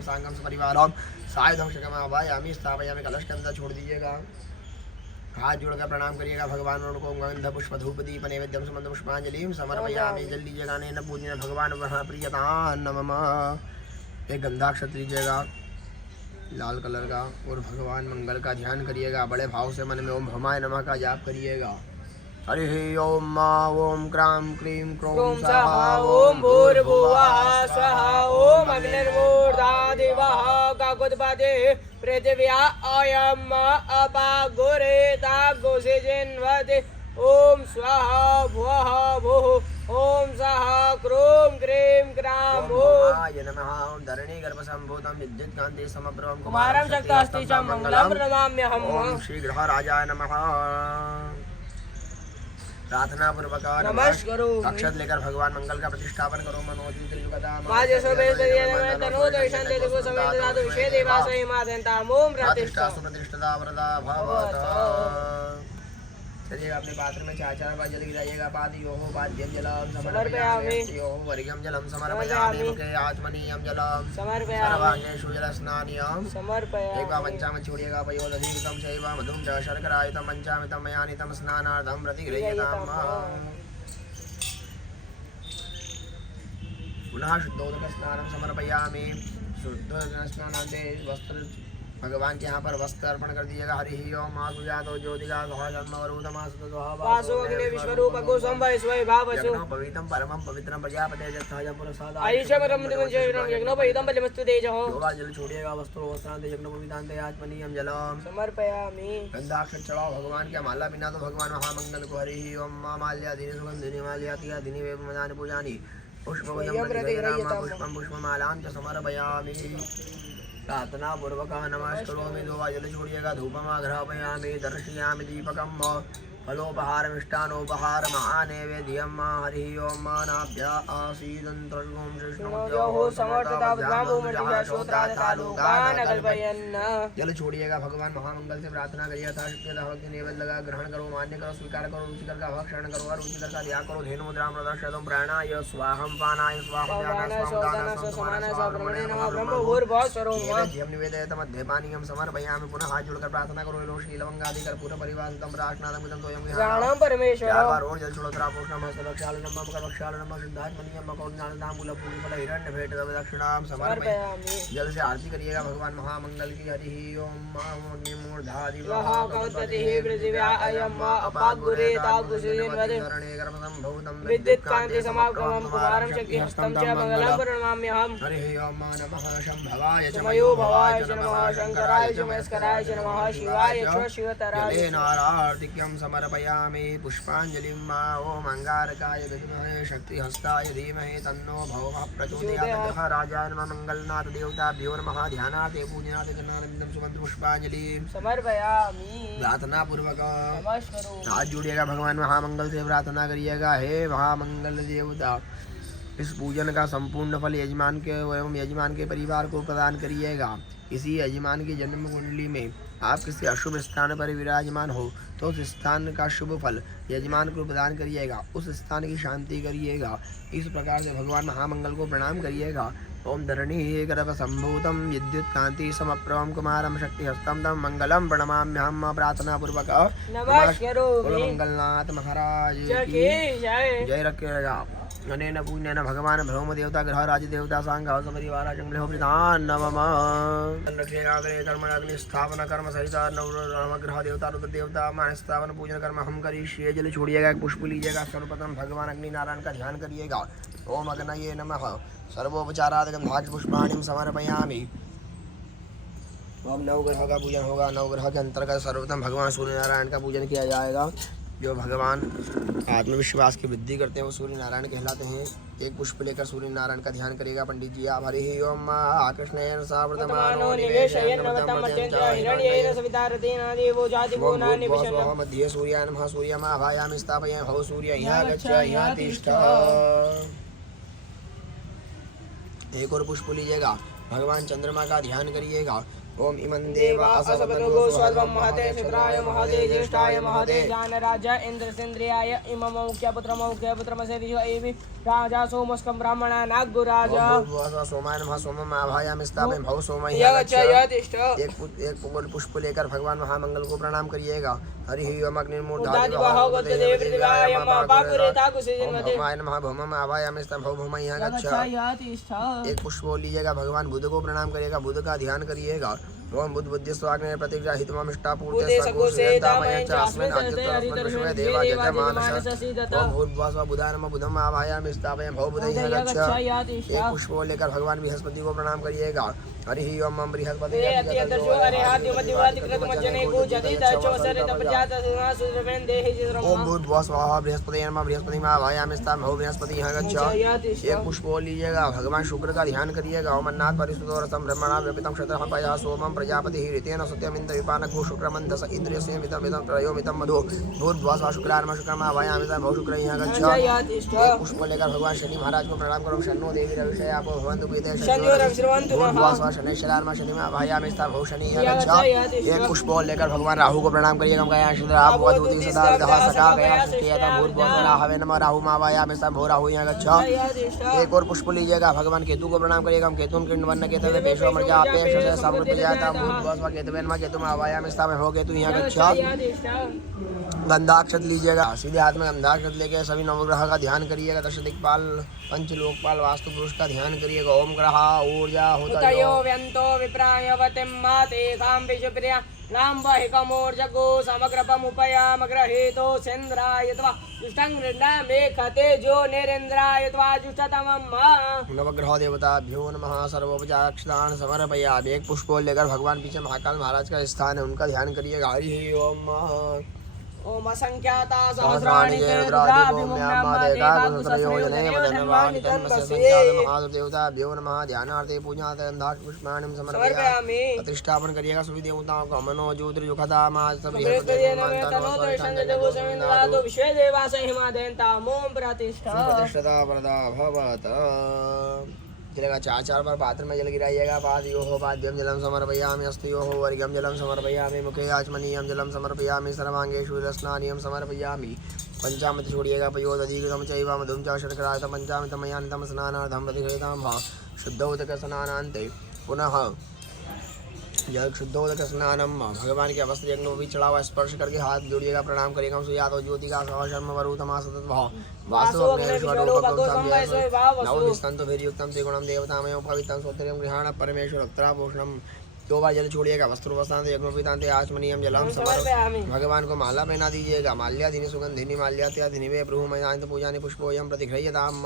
सांगम परिवारों सायुधम शकमावायामि स्थापयामि। कलश के अंदर छोड़ दीजिएगा। हाथ जोड़कर प्रणाम करिएगा। भगवान को गंध पुष्प धूप दीप नैवेद्यम सुमंत पुष्पांजलि समर्पयामि। जल दीजिएगा। नैन पूजन भगवान प्रियतान नमः। एक गंधाक्षत लीजिएगा लाल कलर का और भगवान मंगल का ध्यान करिएगा। बड़े भाव से मन में ओम भमाय नमः का जाप करिएगा। हरि ओम मा ओम क्राम क्रीम क्रोम स्वाहा ओम भूर्भुवः स्वः ओम अग्निर्मूर्धादिवः काकुत्पते पृथिव्या अयम् अपागुरेता गोसिजिन्वते ओम स्वाहा भुवः भुः ओम स्वाहा क्रोम क्रीम क्राम ओम नमः। ओम धरणी गर्भसंभूतं विद्युत् कान्ति समप्रभं कुमारं शक्तास्ति च मंगलं नमाम्यहम्। ओम श्री ग्रह राजाय नमः। प्रार्थना पूर्वक नमस्करो। अक्षत लेकर भगवान मंगल का प्रतिष्ठापन करो। मनोजित युगदा माजे सोबे तनो दर्शन दे को समेत दादु विषय देवासय मादंता ओम प्रतिष्ठा सुप्रतिष्ठिता वरदा भवत। चलिए अपने पात्र में 4 बार जल गिराइएगा। पादियो हो पाद्यं जलम समर्पयामि। यो वर्गम जलम समर्पयामि। मुखे आचमनीयम जलम समर्पयामि। सर्वांगेषु जलस्नानियम समर्पयामि। एक बार पंचामृत छोड़िएगा। पयोदधिकं चैव मधुं च शर्करायुतं पंचामृतं मयानितं स्नानार्थं प्रतिगृह्यताम्। पुनः शुद्धोदक स्नानं समर्पयामि। शुद्धोदक स्नानान्ते वस्त्र भगवान के यहाँ पर वस्त्र अर्पण कर दीजिएगा। हरि ओम मासुजातो ज्योतिका वासोग्ने विश्वरूप गोसंभय स्वय भावसु पवित्रं परमं पवित्रं प्रजापते जत्थाय पुरसाद आयुष्यमरं दिवंजयं यज्ञोपवीतं बलिमस्तु तेजः। योगा जल छोड़िएगा। वस्त्रो वस्त्रान्ते यज्ञोपवीतान्ते आत्मनीयं जलम समर्पयामि। गंधाक्षत चढ़ाओ भगवान के माला बिना तो भगवान महामंगल को। हरि ओम माल्यादीनि सुगन्धिनि माल्यातियादीनि वेपमदानि पूजानि पुष्पवयं पुष्पं पुष्पमालां च समर्पयामि। प्रार्थना पूर्वक नमस्करोमि। 2 बार जल छोड़िएगा। धूपम आघ्रापयामि। दर्शयामि दीपकम फलोपहार मिष्टानोपहार महानैवेद्यम। हरि ओम नाभ्य आसीदंत्रगुं विष्णुमद्यो जल छोड़िएगा। भगवान महामंगल से प्रार्थना करिए। भक्ति नैवेद्य लगा ग्रहण करो मान्य करो स्वीकार करो रुचिकर का भक्षण करो और रुचिकर का त्याग करो। धेनु मुद्रा प्रदर्शयतुं प्राणाय स्वाहं पानाय स्वाहं निवेदयत मध्य पानीयं समर्पयामि। पुनः हाथ जोड़कर प्रार्थना करो। लोशी लवंगादि कर्पूर परिवारितं प्रार्थनादं प्राणाम परमेश्वर। और जल छोड़ो त्रापोषणम हस्तरक्षालनम मकरक्षालनम सिद्धात्मनियम मकौज्ञानदाम मूलपूर्णफल हिरण्य भेट दक्षिणाम समर्पयामि। जल से आरती करिएगा भगवान महामंगल की। हरि ओम अग्निमूर्धादि वहाकौततिः पृथिव्या अयम् अपागुरेता गुसिजिन्वते विद्युत् कान्ति समागमं कुमारं शक्तिहस्तं च मंगलं प्रणमाम्यहम्। हरि ओम नमः शंभवाय च मयो भवाय च नमः शंकराय च महेश्वराय च नमः शिवाय च शिवतराय नारार्तिक्यं समर्पयामि। पुष्पांजलिं मा ओम अंगारकाय विद्महे शक्तिहस्ताय धीमहि तन्नो भवः प्रचोदयात्। राजाय नमः। मंगलनाथ देवताभ्यो नमः। ध्यानाते पूजनाते जनानंदं सुगंध पुष्पांजलि समर्पयामि। प्रार्थना पूर्वक नमस्करो। हाथ जोड़िएगा। भगवान महामंगल से प्रार्थना करिएगा। हे महामंगल देवता इस पूजन का संपूर्ण फल यजमान के एवं यजमान के परिवार को प्रदान करिएगा। किसी यजमान की जन्म कुंडली में आप किसी अशुभ स्थान पर विराजमान हो तो उस स्थान का शुभ फल यजमान को प्रदान करिएगा। उस स्थान की शांति करिएगा। इस प्रकार से भगवान महामंगल को प्रणाम करिएगा। ओम धरणी गर्भसम्भूतं विद्युत्कान्ति समप्रभं कुमारं शक्तिहस्तं तं मंगलम प्रणमाम्यहं प्रार्थना पूर्वक नमस्करोमि। मंगलनाथ महाराज की जय। जय रखेगा। अनेन पुण्येन भगवान ब्रह्म देवता ग्रह राज देवता सांग सपरिवार जंगले प्रधान नमः रखेगा। कर्म अग्नि स्थापना कर्म सहित नवग्रह देवता रुद्र देवता मान स्थापन पूजन कर्म हम करिए। जल छोड़िएगा, एक पुष्प लीजिएगा, सर्वप्रथम भगवान अग्नि नारायण का ध्यान करिएगा। ओम अग्नये नमः सर्वोपचारादिकं पुष्पाणि समर्पयामि। ओम नवग्रह का पूजन होगा। नवग्रह के अंतर्गत सर्वप्रथम भगवान सूर्य नारायण का पूजन किया जाएगा। जो भगवान आत्मविश्वास की वृद्धि करते हैं वो सूर्य नारायण कहलाते हैं। एक पुष्प लेकर सूर्य नारायण का ध्यान करिएगा। पंडित जी आप हरि ओम कृष्णेन सावर्तमानो निवेशयन् हिरण्येन सवितारतेन देवो जातिभो नानिविशन् मध्ये सूर्याय नमः सूर्यम् आभायामि स्थापयामि भव सूर्य यहाँ गच्छ यहाँ तिष्ठ। एक और पुष्प लीजिएगा। भगवान चंद्रमा का ध्यान करिएगा। ओम इमं देवा असवतो स्वल्पं महते शुक्राय महते ज्येष्ठाय महते जानराजा इंद्रसेन्द्रियाय इमं मुख्यपुत्रमसेदिव एवि राजा सोमस्कं ब्राह्मणा नागुराजा सोमाय नमः सोमम् आभायामि स्थापयामि भव सोमः एक पुष्प लेकर भगवान महामंगल को प्रणाम करिएगा। हरि ओम अग्निर्मूर्धाय नमः भौमम् आभायामि स्थापयामि भव भौमः यहाँ गच्छ। एक पुष्प लीजिएगा। भगवान बुध को प्रणाम करिएगा। बुध का ध्यान करिएगा। ओम बुद्ध बुद्धि स्वाग्ने प्रतिग्रह हितममिष्टा पूर्ते सगोसेतामय च अस्मिन् अद्यतस्मिन् विश्वे देवा जजमानस ओम भूर्भुवः बुधाय नमः बुधम् आभायामि स्थापयामि भव बुधः यहाँ गच्छ। एक पुष्प लेकर भगवान बृहस्पति को प्रणाम करिएगा। हरि ओम बृहस्पति ओम भूर्भुवः स्वः बृहस्पति नमः बृहस्पति में आभायामि स्थापयामि भव बृहस्पति यहाँ गच्छ। एक पुष्प लीजिएगा। भगवान शुक्र का ध्यान करिएगा। ओम अन्नात् परिसुतो रसं ब्रह्मणा व्यपितं क्षत्रः पयः सोमं प्रजापति ऋतेन सत्यमिन्द्र विपानको शुक्रमन्थस इन्द्रियस्य मितं त्रयो मितं मधु भूर्भुवः शुक्रार्म शुक्रम आभायामि भव शुक्र यहाँ गच्छ। एक पुष्प लेकर भगवान शनि महाराज को प्रणाम करो। शन्नो देवी रविषय आपो भवन्तु पीते भूर्भुवः शनैश्चरार्म शनि में आभायामि स्थापयामि भव शनि यहाँ गच्छ। एक पुष्प लेकर भगवान राहु को प्रणाम करिएगा। गया चंद्र आप वधूति सदा विदः सखा गया सत्यता भूर्भुवः राहवे नमः राहु में आभायामि स्थापयामि भव राहु यहाँ गच्छ। एक और पुष्प लीजिएगा। भगवान केतु को प्रणाम करिएगा। केतुन किण्वन्न केतवे पेशो मर्जा पेश समृद्धयाता भूर्भुवः केतवे नमः केतु में आभायामि स्थापयामि भव केतु यहाँ गच्छ। गंधाक्षत लीजिएगा। सीधे हाथ में गंधाक्षत लेके सभी नवग्रह का ध्यान करिएगा। दश दिक्पाल पंच लोकपाल वास्तु पुरुष का ध्यान करिएगा। ओम ग्रह ऊर्जा होता व्यंतो विप्रायवतिम्माते काम विजुप्रिया नाम बहिकमोर्जगो समग्रपमुपयामग्रहेतो सेन्द्राय त्वा दुष्टं नृणामे खते जो निरेन्द्राय त्वा जुष्टतमम्। नवग्रह देवताभ्यो नमः सर्वोपचाराक्षदान समर्पयामि। एक पुष्प लेकर भगवान पीछे महाकाल महाराज का स्थान है उनका ध्यान करिएगा। हरि ओम ओम असंख्याता सहस्राणि देवताभ्यो नमः ध्यानार्थे पूजार्थे गंधाक्ष पुष्पाणि समर्पयामि। प्रतिष्ठापन करिएगा सभी देवताओं का। मनो ज्योतिर्जुखता प्रतिष्ठता वरदा भवत। चलेगा। चार बार पात्र में जल गिराइएगा। पादयोः पाद्यं जलं समर्पयामि हस्तयोः वर्ग्यं जलं समर्पयामि मुखे आचमनीयं जलं समर्पयामि सर्वांगेषु रसनानीयं समर्पयामि। पंचामृत छोड़िएगा। पयोदधिकृतं चैव मधुं च शर्करायुतं पंचामृतमयान्तं स्नानार्थं प्रतिगृहीतं शुद्धोदक स्नानान्ते पुनः जल शुद्धोदक स्नानम। भगवान के वस्त्र यज्ञ भी चढ़ा हुआ स्पर्श करके हाथ जोड़िएगा। प्रणाम करिएगा। सुयातो ज्योति का शर्म वरुतमा सतत भाव वासो नवनिस्तंतो भिर्युक्तम त्रिगुणम देवतामय पवित्रं स्वत्रियं गृहाण परमेश्वर उत्तराभूषणम। 2 बार जल छोड़िएगा। वस्त्र वस्त्रांत यज्ञोपवीतांते आचमनीयम जलम समर्पयामि। भगवान को माला पहना दीजिएगा। माल्याधिनि सुगंधिनि माल्यात्याधिनि वे ब्रूहमयान्त पूजानि पुष्पोयं प्रतिगृह्यताम्।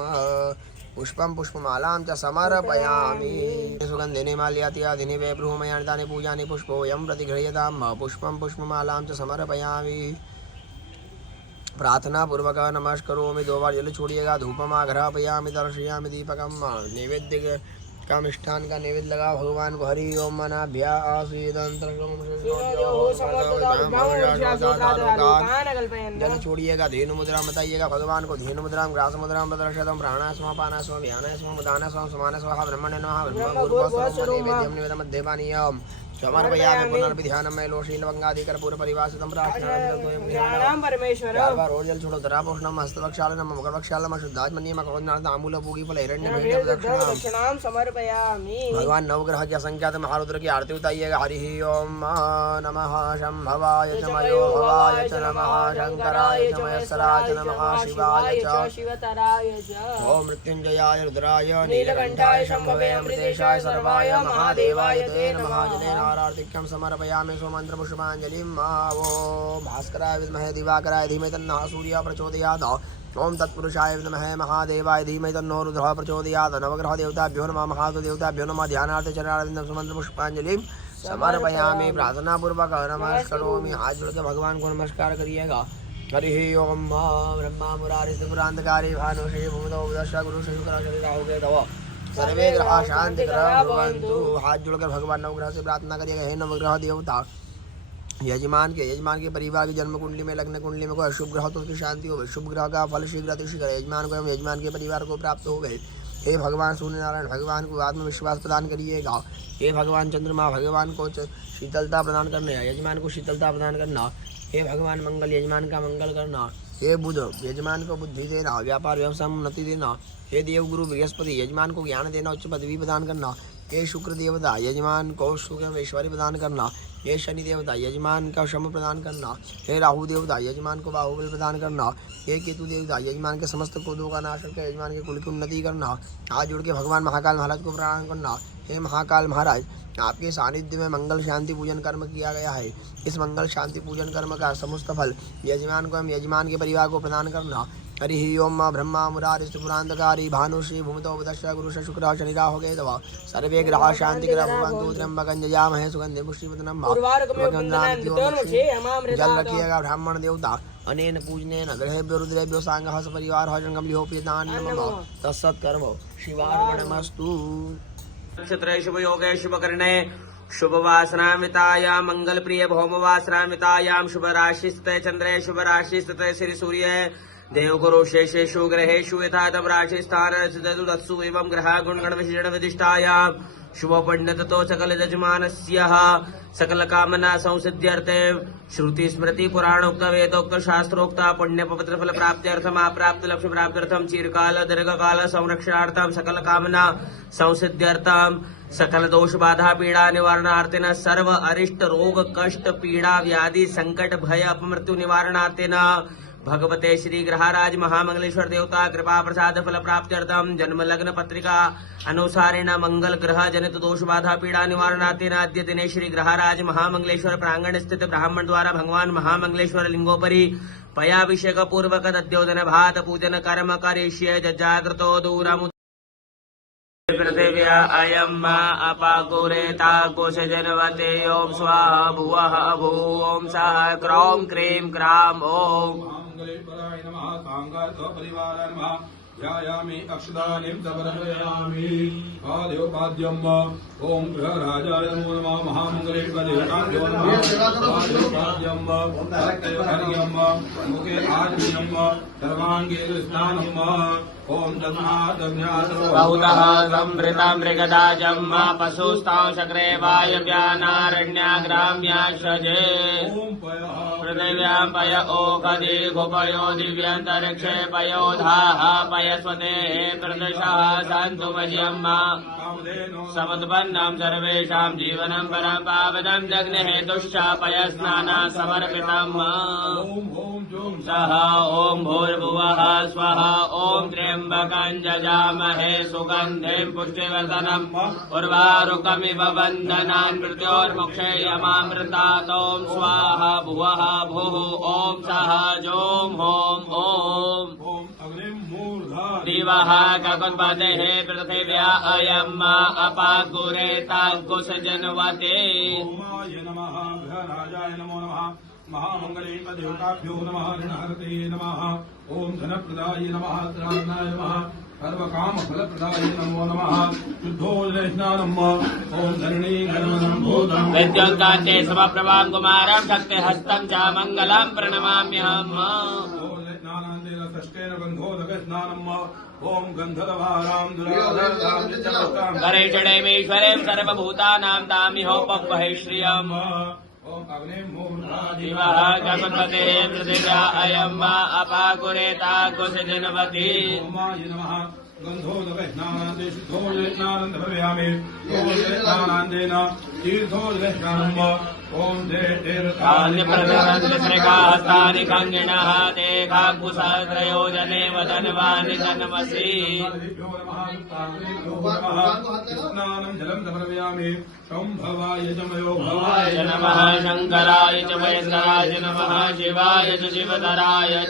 पुष्पं पुष्पमालां च समर्पयामि। सुगन्धिनि माल्यात्याधिनि वे ब्रूहमयान्तानि पूजानि पुष्पोयं प्रतिगृह्यताम्। पुष्पं पुष्पमालां च समर्पयामि। प्रार्थना पूर्वक नमस्करोमि। 2 बार जल छोड़िएगा। धूपम आघ्रापयामि दर्शयामि दीपकम। नैवेद्य का मिष्ठान का नैवेद्य लगा भगवान को। हरि ओम मनाभ्या जल छोड़िएगा। धेनु मुद्रा बताइएगा भगवान को। धेनु मुद्रा ग्रास मुद्रा प्रदर्शतम प्राणास्म पानास्म व्यानास्म उदानास्म समानस्म ब्रह्मणे नमः ब्रह्म मध्यपानीयम समर्पयामि पुनर्विध्यानमय लोशीलवंगादिकर्पूर परिवासितं ध्यानं परमेश्वर रोज जल छोड़ो धरा पोषणम हस्तवक्षालनम मकरवक्षालनम शुद्धात्मनीयम तांबूल पूगी फल हिरण्य दक्षिणां समर्पयामि। भगवान नवग्रह की असंख्यात महारुद्र की आरती उतारिएगा। हरि ओम नमः शंभवाय च मयोभवाय च नमः शंकराय च महेश्वराय च नमः शिवाय च शिवतराय च ओम मृत्युंजयाय रुद्राय नीलकंठाय शंभवे अमृतेशाय सर्वाय महादेवाय ते नमः। जलेनारार्तिक्यं समर्पयामि स्वमंत्र पुष्पांजलिं वो भास्कराय विद्महे दिवाकराय धीमहि तन्नः सूर्यः प्रचोदयात्। ओम तत्पुरुषाय विद्महे महादेवाय धीमहि तन्नो रुद्रः प्रचोदयात्। नवग्रह देवताभ्यो नमः महादेव देवताभ्यो नमः। ध्यानार्थ चरणारविंदं सुमंत्र पुष्पांजलिं समर्पयामि। प्रार्थना पूर्वक नमस्कार करोमि। हाथ जोड़ के भगवान को नमस्कार करिएगा। हरि ओम ब्रह्मा मुरारी त्रिपुरांतकारी भानुषे भूमदो दशा गुरु शुक्र शरीर हो गए तव सर्वे ग्रह शांति ग्रह भवन्तु। हाथ जोड़कर भगवान नवग्रह से प्रार्थना करिएगा। हे नवग्रह देवता यजमान के परिवार की जन्म कुंडली में लग्न कुंडली में कोई अशुभ ग्रह तो उसकी शांति हो गई। शुभ ग्रह का फल शीघ्र अतिशीघ्र यजमान को एवं यजमान के परिवार को प्राप्त हो गए। हे भगवान सूर्यनारायण भगवान को आत्मविश्वास प्रदान करिएगा। हे भगवान चंद्रमा भगवान को शीतलता प्रदान करना यजमान को शीतलता प्रदान करना। हे भगवान मंगल यजमान का मंगल करना। हे बुध यजमान को बुद्धि देना व्यापार व्यवसाय में उन्नति देना। हे देव गुरु बृहस्पति यजमान को ज्ञान देना उच्च पदवी प्रदान करना। हे शुक्र देवता यजमान को सुख एवं ऐश्वर्य प्रदान करना। हे शनि देवता यजमान का श्रम प्रदान करना। हे राहु देवता यजमान को बाहुबल प्रदान करना। हे केतु देवता यजमान के समस्त क्रोधों का नाश करके यजमान के कुल की उन्नति करना। हाथ जोड़ के भगवान महाकाल महाराज को प्रणाम करना। हे महाकाल महाराज आपके सानिध्य में मंगल शांति पूजन कर्म किया गया है। इस मंगल शांति पूजन कर्म का समस्त फल यजमान को एवं यजमान के परिवार को प्रदान करना। हरि ओम ब्रह्मा मुरारी त्रिपुरांतकारी भानुश्री भूमतो दशा गुरु शुक्र शनि राहु केतव सर्वे ग्रह शांति ग्रह भवन्तु। त्र्यंबकं यजामहे सुगंधिं पुष्टिवर्धनम्। जल रखिएगा ब्राह्मण देवता अनेन पूजनेन ग्रहेभ्यो रुद्रेभ्यो सांगः सपरिवारः जंगमलिहोपीतान् नमः। तत्सत्कर्म शिवार्पणमस्तु। नक्षत्रे शुभ योगे शुभ करणे शुभ वासनामितायां मंगल प्रिय भौम वासनामितायां शुभ राशिस्ते चंद्रे शुभ राशिस्ते श्री सूर्य देवगुरु शेषेषु ग्रहेषु यथातम राशि स्थान तत्सु एवं ग्रह गुणगण विशिष्ट विदिष्टायां शुभ पंडित तो सकल यजमानस्य सकल कामना संसिद्ध्यर्थे श्रुति स्मृति पुराणोक्त वेदोक्त शास्त्रोक्त पुण्य पवित्र फल प्राप्त्यर्थम अप्राप्त लक्ष्य प्राप्त्यर्थम चिरकाल दीर्घकाल संरक्षणार्थम सकल कामना संसिद्ध्यर्थम सकल दोष बाधा पीड़ा निवारणार्थिन सर्व अरिष्ट रोग कष्ट पीड़ा व्याधि संकट भय अपमृत्यु निवारणार्थिन भगवते श्री ग्रहराज महामंगलेश्वर देवता कृपा प्रसाद फल प्राप्त्यर्थम जन्म लग्न पत्रिका अनुसारेण मंगल ग्रह जनित दोष बाधा पीड़ा निवारणार्थिन अद्य दिने श्री ग्रहराज महामंगलेश्वर प्रांगण स्थित ब्राह्मण द्वारा भगवान महामंगलेश्वर लिंगोपरि पयाभिषेक पूर्वक दद्योदन भात पूजन कर्म करिष्ये जागृतो दूरमु पृथिव्या अयम् अपाकुरेता कोशजनवते ओम स्वाहा भुवः भूम सः क्रौं क्रीं क्रां ओम मंगलेश्वराय नमः। सांगार्थपरिवाराय नमः। ध्यायामि अक्षदानीं समर्पयामि। पाद्योपाद्यम् ओम ग्रहराजाय नमो नमः। महामंगलेश्वरदेवताभ्यो नमः। पाद्योपाद्यम् सत्यवर्यम् मुखे आज्ञम् सर्वाङ्गे स्नानम् ओम बहुतः समृता मृगदाजम् पशुस्तां शक्रे वायव्यानारण्याग्राम्याशजे पृथिव्यां पय ओखदि गोपयो दिव्यन्तरिक्षे पयोधाः पयस्वते प्रदशः सन्तु मह्यम् समुत्पन्नं सर्वेषां जीवनं परं पावनं जग्नेहेतुश्च पयस्नान समर्पितम् सः ॐ भूर्भुवः स्वः ॐ त्र्यम्बकं जजामहे सुगन्धिं पुष्टिवर्धनम् उर्वारुकमिव वन्दनान् मृत्योर्मुक्षे यमामृतात् ॐ स्वाहा भुवः भुः ॐ सः जों हों ॐ दिवः ककुत्पतेः पृथिव्या अयम् अपाकुरेताकुशजन्वते नमः। ग्रहराजाय नमो नमः। महामंगलेश्वरदेवताभ्यो नमः। ऋणहरते नमः। ओम धनप्रदाय नमः। त्राणाय नमः। सर्वकामफलप्रदाय नमो नमः। शुद्धोदयस्नानम् ओम धरणी गणवनं भूतम् विद्युत्कान्ते समप्रभां कुमारं शक्तिहस्तं च मङ्गलं प्रणमाम्यहम् स्नानान्तेन षष्ठेन गन्धोदकस्नानम् ॐ गन्धर्वारां दुराधरां नित्यमस्तां करेचडेमेश्वरीं सर्वभूतानां तामिहोपह्वहे श्रियम् ॐ अग्ने मूर्धा दिवः जगत्पते पृथिव्या अयं वा अपाकुरेताकुशजनवती ओमाय नमः गन्धोदकस्नानान्ते शुद्धोदकस्नानं भवयामि स्नानान्तेन तीर्थोदकस्नानम् ॐ कान्यप्रदरन्त्रिकास्तानि खङ्गिणः ते काकुसहस्रयोजने वदनवानि तन्मसि स्नानं जलं समर्पयामि शम्भवाय च मयो भवाय नमः शङ्कराय च महेश्वराय नमः शिवाय च शिवधराय च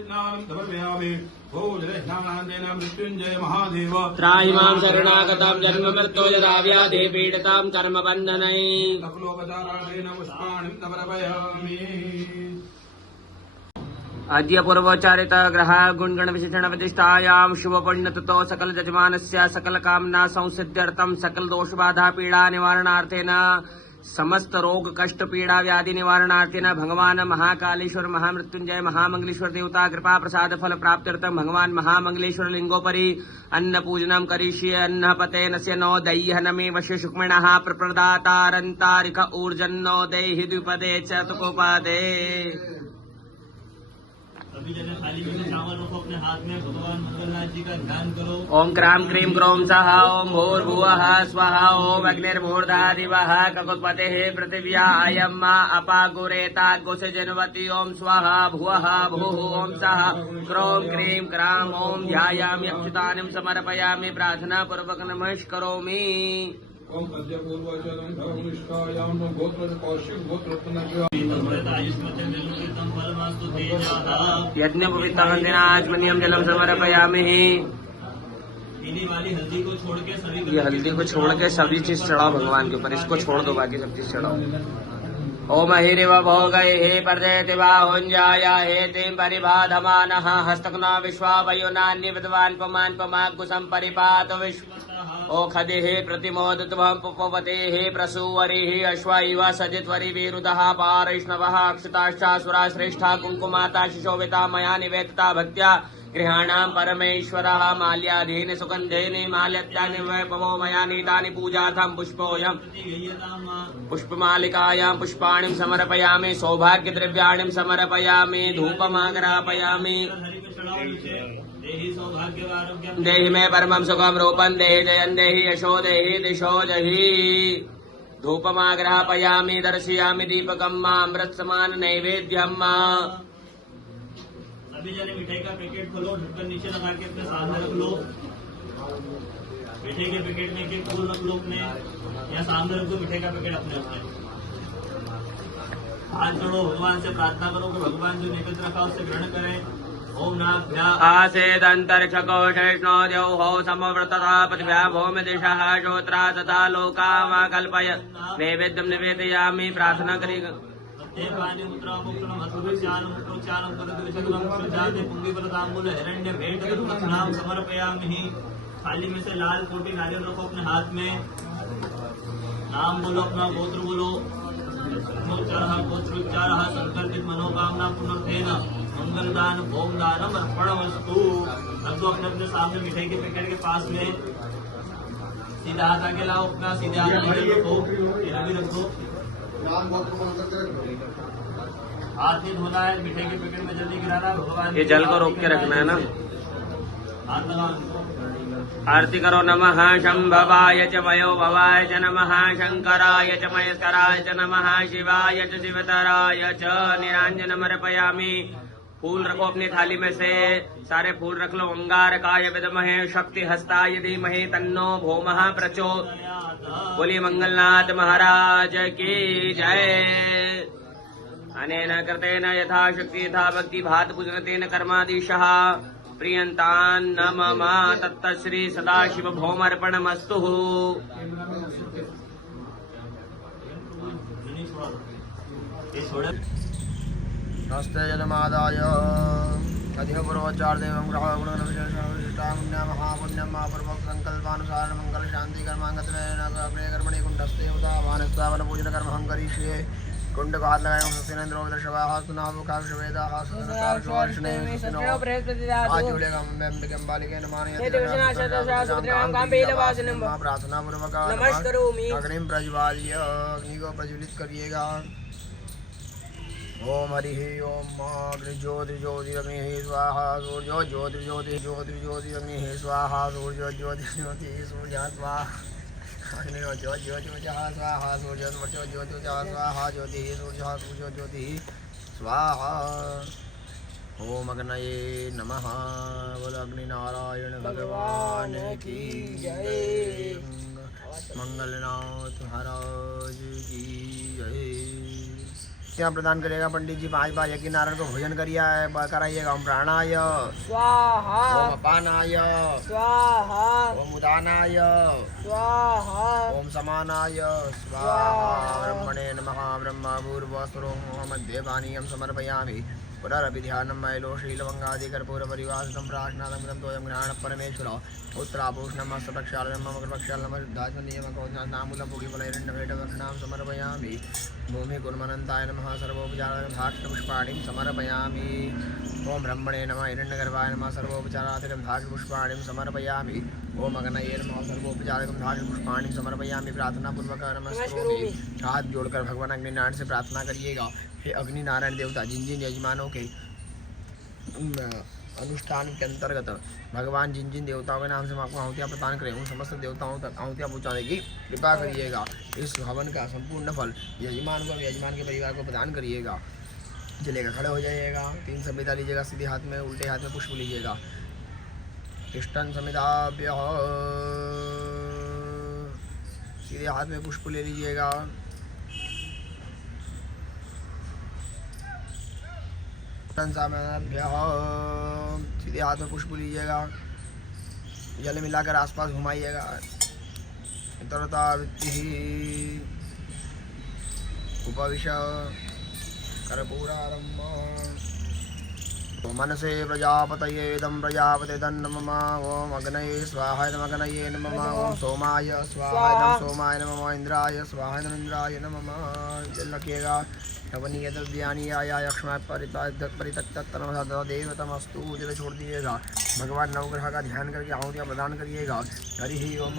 स्नानं समर्पयामि भोजस्नानान्तेन मृत्युञ्जय महादेव त्राहि मां शरणागतां जन्ममृत्युजराव्याधि पीडितां कर्मबन्धनै सकलोपचाराणेन पुष्पाणिं समर्पयामि अद्य पूर्वोच्चारित ग्रह गुणगण विशेषण प्रतिष्ठायां शुभ पुण्य ततो सकल जजमानस्य सकल कामना संसिद्ध्यर्थं सकल दोष बाधा पीड़ा निवारणार्थेन समस्त रोग कष्ट पीड़ा व्याधि निवारणार्थेन भगवान महाकालेश्वर महामृत्युंजय महामंगलेश्वर देवता कृपा प्रसाद फल प्राप्त्यर्थं भगवान महामंगलेश्वर लिंगोपरि अन्न पूजनं करिष्ये अन्न पतेन स्य नो दैहनमे वश्य शुक्मिणः प्रप्रदातारन्तारिक ऊर्जन्नो देहि द्विपदे च तुकोपदे। सभी जगह थाली में चावल रखो अपने हाथ में, भगवान मंगलनाथ जी का ध्यान करो। ओम क्रां क्रीं क्रों सः ओम भूर्भुवः स्वः ओम अग्निर्भूर्धा दिवः ककुत्पतेः पृथिव्या अयं मा अपाकुरेताकुशजनवती ओम स्वः भुवः भूः ओम सः क्रों क्रीं क्रां ओम ध्यायामि अक्षतानि समर्पयामि प्रार्थना पूर्वक नमस्करोमि। ओम अद्य पूर्वाचरण धर्मनिष्ठायां गोत्र कौशिक गोत्रत्नज्ञ यज्ञोपवीतांजनाचमनीयं जलम समर्पयामि। पीली वाली हल्दी को छोड़ के सभी ये हल्दी को छोड़ के सभी चीज चढ़ाओ भगवान के ऊपर, इसको छोड़ दो बाकी सब चीज चढ़ाओ। ओम हिरिव भोगै हे पर्जयति बाहुञ्जाय हे तिं परिबाधमानः हस्तकना विश्वावयुनान्य विद्वान् पमान् पमाकुशं परिपात विश्व ओखदिः प्रतिमोदित्वं पुपवतेः प्रसूवरिः अश्व इव सजित्वरि विरुदः पारैष्णवः अक्षताश्चासुरा श्रेष्ठा कुङ्कुमाता शिशोभिता मया निवेदिता भक्त्या गृहाणां परमेश्वरः माल्याधीन सुगन्धेन माल्यत्यानि वैभवो मया नीतानि पूजार्थं पुष्पोऽयं पुष्पमालिकायां पुष्पाणिं समर्पयामि सौभाग्यद्रव्याणिं समर्पयामि धूपमाग्रापयामि। देहि मे परमं सुखं रूपं देहि जयं देहि यशो देहि दिशो जहि धूपमाग्रापयामि दर्शयामि दीपकं मा अमृत समान नैवेद्यं मा। सभी जने मिठाई का पैकेट खोलो, ढक्कन नीचे लगा के अपने सामने रख लो। मिठाई के पैकेट में एक फूल रख लो अपने, या सामने रख दो मिठाई का पैकेट अपने अपने। हाथ जोड़ो, भगवान से प्रार्थना करो कि भगवान जो नैवेद्य रखा उससे ग्रहण करें। ओम नाभ्या आसेदन्तरिक्षकोशेष्णो द्यौः समवृतता पृथिव्या भौमदिशः श्रोत्रा तथा लोकामा कल्पय नैवेद्यं निवेदयामि। प्रार्थना करेगा समर्पयामि। थाली में से लाल कोटी नारियल रखो अपने हाथ में, नाम बोलो, अपना गोत्र बोलो, गोत्रोच्चारः संकल्पित मनोकामना पुनर्थेन मंगलदान ओम दानम अर्पणमस्तु। अब तो अपने अपने सामने मिठाई के पैकेट के पास में सीधा हाथ आगे लाओ, अपना सीधे हाथ आगे रखो, इधर भी रखो। हाथ नहीं धोना है, मिठाई के पैकेट में जल्दी गिराना है भगवान। ये जल को रोक के रखना है ना। हाथ लगाओ। आरती करो। नमः शंभवाय च वयो भवाय च नमः शंकराय च महेश्वराय च नमः शिवाय च शिवतराय च निरांजन समर्पयामि। फूल रखो अपनी थाली में से, सारे फूल रख लो। अंगारकाय विद्महे शक्ति हस्ताय धीमहि तन्नो भौमः प्रचोदयात्। बोलिए मंगलनाथ महाराज की जय। अनेन कृतेन यथाशक्ति यथा भक्ति भात पूजनतेन कर्मादिशः प्रियन्तान् न मम तत्तश्री सदाशिव भौमर्पणमस्तु। नमस्ते जलमादाय अधिपूर्वोच्चार देवं ग्रह गुणविशेषां महापुण्यं महापूर्वक संकल्पानुसार मंगल शांति कर्मांगत्वेन कर्मणि कुंठस्ते उदावानस्तावन पूजन कर्म हम करिष्ये। कुंड को हाथ लगाए ओम सुनेंद्र ओम दशवाहा सुनावो का वेदा सुनकार शोर्षणे सुनो आज जुड़ेगा मैं अंबालिके नमानि प्रार्थना पूर्वक नमस्करोमि अग्नि प्रज्वाल्य अग्नि को प्रज्वलित करिएगा। ओम हरि ओम अग्नि ज्योति ज्योति अग्नि स्वाहा सूर्य ज्योति ज्योति ज्योति ज्योति अग्नि स्वाहा सूर्य ज्योति ज्योति सूर्य स्वाहा अग्नि ज्योति ज्योति स्वाहा सूर्य ज्योति ज्योति स्वाहा ज्योति सूर्य सूर्य ज्योति स्वाहा। ओम अग्नये नमः। बोल अग्नि नारायण भगवान की जय। मंगलनाथ महाराज की जय। क्या प्रदान करेगा पंडित जी? 5 बार यज्ञ नारायण को भोजन कराइएगा। ओम प्राणाय स्वाहा ओम अपानाय स्वाहा ओम उदानाय स्वाहा ओम समानाय स्वाहा। ब्रह्मणे नमः। ब्रह्म भूर्भुवस्सुरो मध्ये पानीयं समर्पयामि। पुनरपि ध्यानं मैलो श्रीलवङ्गादिकर्पूरपरिवासितं प्राश्नादं तोयं घ्राणः परमेश्वर उत्तराभूषणमस्त प्रक्षालनं मम प्रक्षालनं शुद्धात्मनियमकोज्ञानामूलभोगिफलैरण्यभेटदक्षिणां समर्पयामि। भूमि कुर्मनन्ताय नमः। सर्वोपचारार्थं भाष्पुष्पाणिं समर्पयामि। ओम ब्रह्मणे नमः। हिरण्यगर्भाय नमः। सर्वोपचारार्थं भाष्पुष्पाणिं समर्पयामि। ओम अग्नये नमः। सर्वोपचारार्थं भाष्पुष्पाणिं समर्पयामि। प्रार्थनापूर्वक नमस्करोमि। हाथ जोड़कर भगवान अग्निनारायण से प्रार्थना करिएगा। हे अग्नि नारायण देवता, जिन जिन यजमानों के अनुष्ठान के अंतर्गत भगवान जिन जिन देवताओं के नाम से आपको आहुतियाँ प्रदान करें, उन समस्त देवताओं तक आहुतियाँ पहुँचाने की कृपा करिएगा। इस हवन का संपूर्ण फल यजमान को, यजमान के परिवार को प्रदान करिएगा। चलेगा, खड़े हो जाइएगा। 3 संविधा लीजिएगा। सीधे हाथ में, उल्टे हाथ में पुष्प लीजिएगा। इष्टन संविधाभ्य सीधे हाथ में पुष्प ले लीजिएगा। सीधे हाथ में पुष्प लीजिएगा। जल मिलाकर आसपास घुमाइएगा। तरता वृत्ति उपविश कर्पूरारम्भ। मनसे प्रजापतये इदं प्रजापते तन्नमः। ओम अग्नये स्वाहा इदं अग्नये नमः। ओम सोमाय स्वाहा इदं सोमाय नमः। इंद्राय स्वाहा इदं इंद्राय नमः। जल रखिएगा। हवनीय द्रव्यानि यक्ष्मा परितक्तमस्तु। जल छोड़ दिएगा। भगवान नवग्रह का ध्यान करके आहुतियाँ प्रदान करिएगा। हरि ओम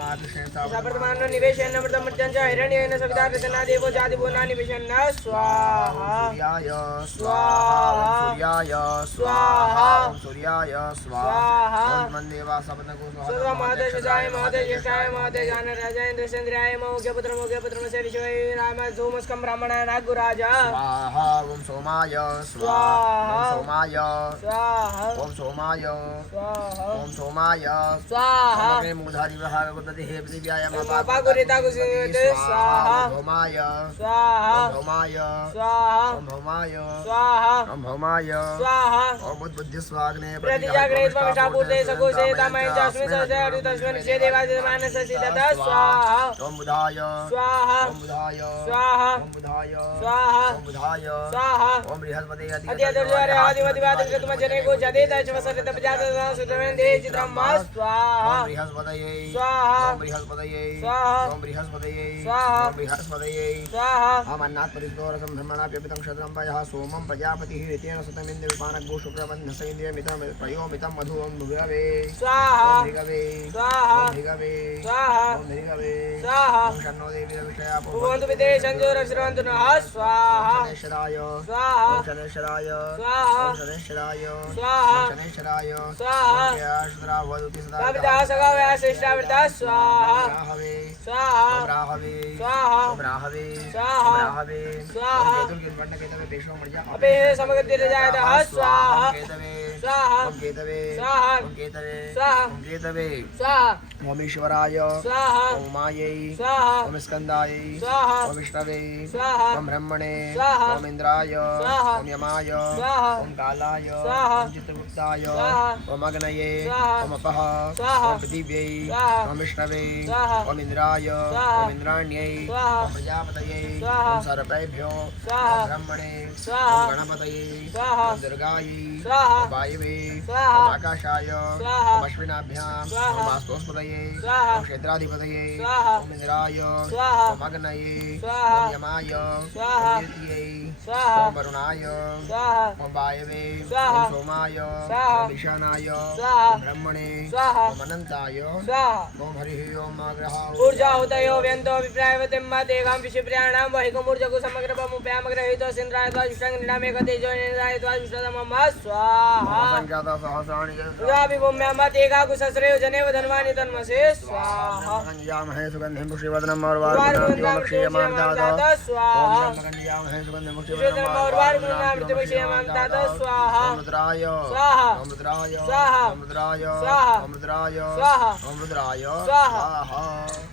वर्तमान निवेशन अमृतमर्जन हिरण्येन सविता रचना देवो जातिभो न निवेशन स्वाहा सूर्याय स्वाहा सूर्याय स्वाहा सूर्याय स्वाहा। देवा सपनको सर्व महादेशाय महादेशाय महादे ज्ञान राजेंद्र चंद्राय मौग्य पुत्र से विश्वय राम धूमस्कम ब्राह्मण नागुराजा स्वाहा। ओम सोमाय स्वाहा ओम सोमाय स्वाहा ओम सोमाय स्वाहा ओम सोमाय स्वाहा। मूधारी विभाग गुरुपति हे दिव्याय मापा गुरिता गुसिते स्वाहा भौमाय स्वाहा भौमाय स्वाहा ओम भौमाय स्वाहा ओम भौमाय स्वाहा। ओम बुद्धि स्वाग्ने प्रतिजाग्रे स्वामिष्ठापूर्ते सकुशे तमय तस्मै सजय तस्मै से देवादि मानस सिद्धता स्वाहा। ओम बुधाय स्वाहा ओम बुधाय स्वाहा ओम बुधाय स्वाहा ओम बुधाय स्वाहा। ओम बृहस्पति अद्यादर्शरे आदिमतिवाद कृतमजने को जदे दशवसरित प्रजातः सुतमेन दे चित्रम्मा स्वाहा। ओम बृहस्पतये स्वाहा ओम बृहस्पतये स्वाहा ओम बृहस्पतये स्वाहा ओम बृहस्पतये स्वाहा। अमन्नाथ परितोरसं ब्रह्मणाप्यपितं क्षत्रं पयः सोमं प्रजापतिः ऋतेन सुतमिन्द्र विपानग्भो शुक्रवन्धसेन्द्रियमितं प्रयोमितं मधु ओम भृगवे स्वाहा ओम भृगवे स्वाहा ओम भृगवे स्वाहा ओम भृगवे स्वाहा। ओम शन्नो देवी रविषया भुवन्तु पिते संजोरश्रवन्तु नः स्वाहा शनेश्वराय स्वाहा ओम शनेश्वराय स्वाहा ओम शनेश्वराय स्वाहा ओम शनेश्वराय स्वाहा। ओम याश्वरावदुति सदा कविता सगावया श्रेष्ठावृता स्वाहा राहवे स्वाहा ओम राहवे स्वाहा ओम राहवे स्वाहा ओम राहवे स्वाहा। ओम केतुल गिरवर्ण केतवे पेशो मर्या अबे समगति रजायतः स्वाहा ओम केतवे स्वाहा ओम केतवे स्वाहा ओम केतवे स्वाहा ओम केतवे स्वाहा ओम ईश्वराय स्वाहा ओम मायै स्वाहा ओम स्कंदायै स्वाहा ओम विष्णवे स्वाहा ओम ब्रह्मणे स्वाहा ओम इंद्राय स्वाहा ओम यमाय स्वाहा ओम कालाय स्वाहा ओम चित्रगुप्ताय वित्ताय स्वाहा ओम अग्नये स्वाहा ओम अपः स्वाहा ओम पृथिव्यै स्वाहा ओम विष्णवे स्वाहा ओम इंद्राय स्वाहा ओम इंद्राण्यै स्वाहा ओम प्रजापतये स्वाहा ओम सर्पेभ्यो स्वाहा ओम ब्रह्मणे स्वाहा ओम गणपतये स्वाहा ओम दुर्गायै स्वाहा ओम वायवे स्वाहा ओम आकाशाय स्वाहा ओम अश्विनाभ्यां स्वाहा ओम वास्तुस्पतये स्वाहा ओम क्षेत्राधिपतये स्वाहा ओम इंद्राय स्वाहा ओम अग्नये स्वाहा ओम यमाय स्वाहा ओम कीर्त्यै स्वाहा ओम वरुणाय स्वाहा ओम वायवे स्वाहा ओम सोमाय स्वाहा ओम ईशानाय स्वाहा ओम ब्रह्मणे स्वाहा ओम अनन्ताय स्वाहा ओम हरिः ओम अग्रह ऊर्जा होतयो व्यन्तो विप्रायवतिं तेगां विषिप्रियाणां वहिकमूर्जगु समग्रपमुप्यामग्रहितो सिन्द्रायत्वा जुष्टाङ्गनिनामेक तेजो निरायत्वा जुष्टतमम स्वाहा संख्याता सहस्राणि उर्जाभिभूम्यां तेगाकुसस्रेव जनेव धन्वानि तन्मसे स्वाहा गंजामहे सुगन्धिं पुष्टिवर्धनम् और वारुणामक्षीयमान्दात स्वाहा गंजामहे सुगन्धिं पुष्टिवर्धनम् और वारुणामृतविषयमान्दात स्वाहा ओम रुद्राय स्वाहा ओम रुद्राय स्वाहा ओम रुद्राय स्वाहा ओम रुद्राय स्वाहा ओम रुद्राय स्वाहा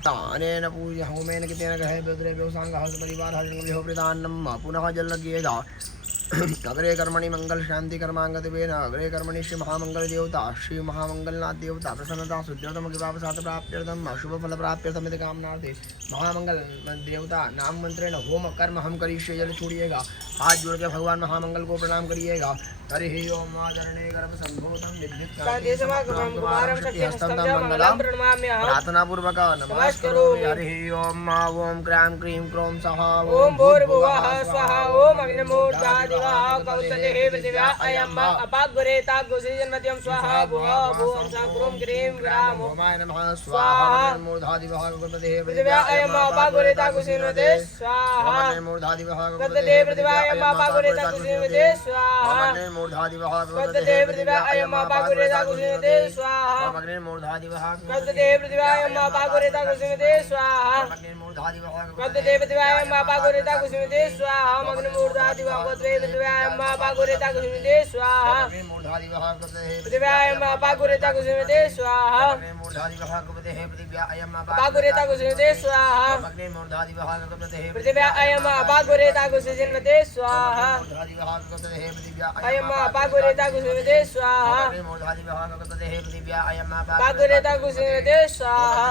तानेन पूज्य होमेन कितेन ग्रहे द्रव्यो सांगः परिवार हरिं प्रदानम् पुनः जल लगेगा अग्रे कर्मणि मंगल शांति कर्मांगतिवेन अग्रे कर्मणि श्री महामंगल देवता श्री महामंगलनाथ देवता प्रसन्नता शुद्धतम कृपावसात प्राप्त्यर्थम शुभ फल प्राप्त्यर्थम इति कामनार्थे महामंगल देवता नाम मंत्रेण होम कर्म हम करिष्ये जल छोड़िएगा हाथ जोड़ के भगवान महामंगल को प्रणाम करिएगा हरि ओम आदरणे गर्भ संभूतम विद्युत शांति समागमं कुमारं शक्तिहस्तं च मंगलं प्रणमाम्यहं प्रार्थना पूर्वक नमस्करोमि। हरि ओम ओम क्रां क्रीं क्रों सहा ओम भूर्भुवः स्वः ओम अग्निमूर्धादिवः कौसलेः पृथिव्या अयं वा अपाग्रेता गुसिजन्मत्यं स्वाहा भुवः भुवं सा क्रूं क्रीं ग्रामो ओमाय नमः स्वाहा। स्वाहा मूर्धादिवः गणपतिः पृथिव्या अयं वा अपाग्रेता गुसिन्वते स्वाहा मूर्धादिवः गणपतिः पृथिव्या अयं वा अपाग्रेता गुसिन्वते स्वाहा मूर्धादिवः गणपतिः पृथिव्या अयं वा अपाग्रेता गुसिन्वते स्वाहा मूर्धादिवः गणपतिः पृथिव्या अयं वा अपाग्रेता गुसिन्वते स्वाहा मूर्धादिवः गणपतिः पृथिव्या अयं वा अपाग्रेता गुसिन्वते स्वाहा अग्निमूर्धादिवः गणपतिः पृथिव्या अयं वा अपाग्रेता गुसिन्वते स्वाहा मूर्धादिवः पृथिव्या अयं वा अपाग्रेता गुसिन्वते स्वाहा मूर्धादिवः पृथिव्या अयं अपाग्रेता गुसिन्वते स्वाहा मूर्धादिवः पृथिव्या अयं वा अपाग्रेता गुसिन्वते स्वाहा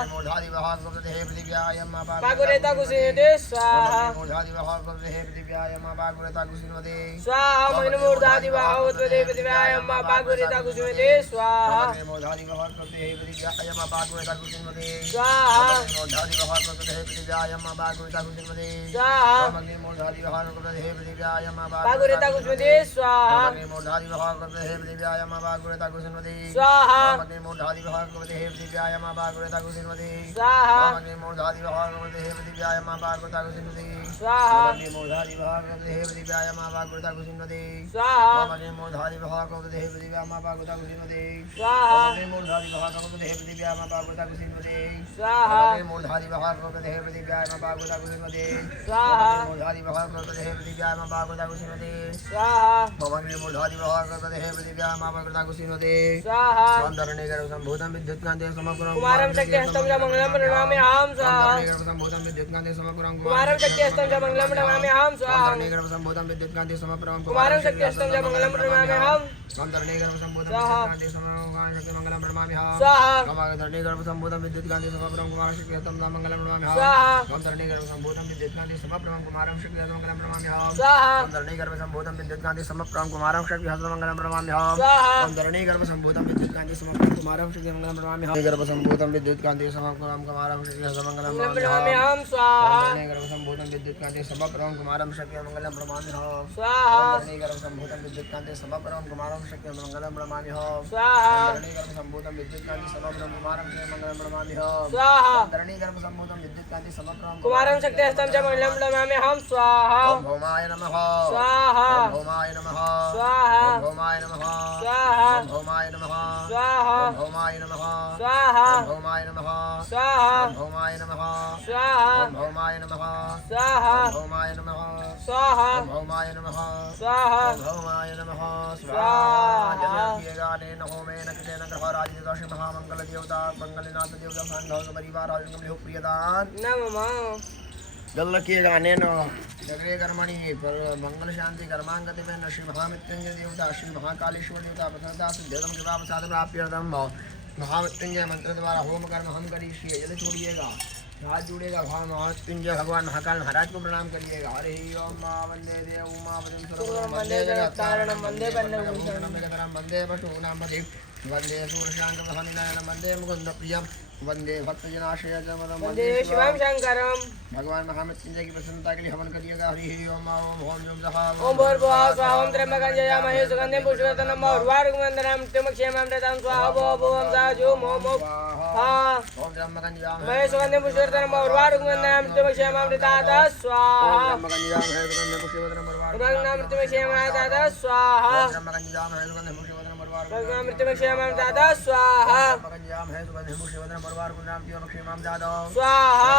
अयं वा अपाग्रेता गुसिन्वते स्वाहा अपाग्रेता गुसिन्वते स्वाहा अपाग्रेता गुसिन्वते स्वाहा स्वाहा अग्निमूर्धादिवः गणपतिः पृथिव्या अयं वा अपाग्रेता गुसिन्वते स्वाहा स्वाहा स्वाहा अपाग्रेता गुसिन्वते स्वाहा स्वाहा स्वाहा स्वाहा संभूतं विद्युत्कान्ते समग्रं कुमारं शक्तिहस्तं च मंगलं प्रणमाम्यहं स्वाहा संभूतं विद्युत्कान्ते समग्रं कुमारं शक्तिहस्तं च मंगलं प्रणमाम्यहं स्वाहा संभूतं विद्युत्कान्ते समग्रं कुमारं शक्तिहस्तं च मंगलं प्रणमाम्यहं मंगलम प्रणमाम्यहं स्वाहा संभूतं विद्युत्कान्ते समग्रं कुमारं शक्तिहस्तं मंगलं प्रणमाम्यहं स्वाहा संभूतं विद्युत्कान्ते समग्रं कुमारं शक्तिहस्तं मंगलं प्रणमाम्यहं स्वाहा संभूतं विद्युत्कान्ते समग्रं कुमारं शक्तिहस्तं मंगलं प्रणमाम्यहं स्वाहा संभूतं विद्युत्कान्ते समग्रं कुमारं शक्तिहस्तं मंगलं प्रणमाम्यहं संभूतं विद्युत्कान्ते समग्रं कुमारं शक्तिहस्तं मंगलं प्रणमाम्यहं स्वाहा संभूतं विद्युत्कान्ते समग्रं कुमारं शक्तिहस्तं मंगलं प्रणमाम्यहं स्वाहा संभूतं विद्युत्कान्ते समग्रं कुमारं शक्तिहस्तं मंगलं प्रणमाम्यहं स्वाहा संभूतं विद्युत्कान्ते समग्रं कुमारं शक्तिहस्तं मंगलं प्रणमाम्यहं स्वाहा संभूतं विद्युत्कान्ते समग्रं कुमारं शक्तिहस्तं च मंगलं प्रणमाम्यहं स्वाहा ओम भौमाय नमः स्वाहा ओम भौमाय नमः स्वाहा ओम भौमाय नमः स्वाहा ओम भौमाय नमः स्वाहा ओम भौमाय नमः स्वाहा ओम भौमाय नमः स्वाहा ओम भौमाय नमः स्वाहा ओम भौमाय नमः स्वाहा ओम भौमाय नमः स्वाहा ओम भौमाय नमः स्वाहा ओम भौमाय नमः स्वाहा। जलकिएगा नेन होमेन कितेन ग्रहराजिता श्री महामंगल देवता मंगलनाथ देवता संघ परिवार प्रियदान नमः जल रखिएगा नेन अग्रे कर्मणि मंगल शांति कर्मांगति में श्री महामृत्युंजय देवता श्री महाकालेश्वर देवता प्रसन्नता सिद्धिदम कृपा प्रसाद प्राप्त्यर्थम महामृत्युंजय मंत्र द्वारा होम कर्म हम करिए। जल छोड़िएगा, हाथ जोड़ेगा, महामृत्युंजय भगवान महाकाल महाराज को प्रणाम करिएगा। हरि ओम वंदे देव उमापतिं सर्वं वंदे जगत्कारणं वंदे वंदे पशूनां पतिं वंदे सूर्यशांकमहनिनयनं वंदे मुकुन्दप्रियं वंदे भक्तजनाश्रयजनमलं वंदे शिवं शंकरं। भगवान महामृत्युंजय की प्रसन्नता के लिए हवन करिएगा। हरि ओम ओम ओम जहा ओम भूर्भुवः स्वः ओम त्र्यंबकं यजामहे सुगन्धिं पुष्टिवर्धनम् उर्वारुकमन्दानां मृत्युमुक्षयमामृतां स्वाहा भुवं साजुम ओम हा ओम त्र्यंबकं यजामहे महे सुगन्धिं पुष्टिवर्धनम् उर्वारुकमन्दानां मृत्युमुक्षयमामृतात् स्वाहा त्र्यंबकं यजामहे सुगन्धिं पुष्टिवर्धनम् उर्वारुकमन्दानां मृत्युमुक्षयमामृतात् स्वाहा त्र्यंबकं यजामहे सुगन्धिं पुष्टिवर्धनम् उर्वारुकमन्दानां मृत्युमुक्षयमामृतात् स्वाहा स्वाहा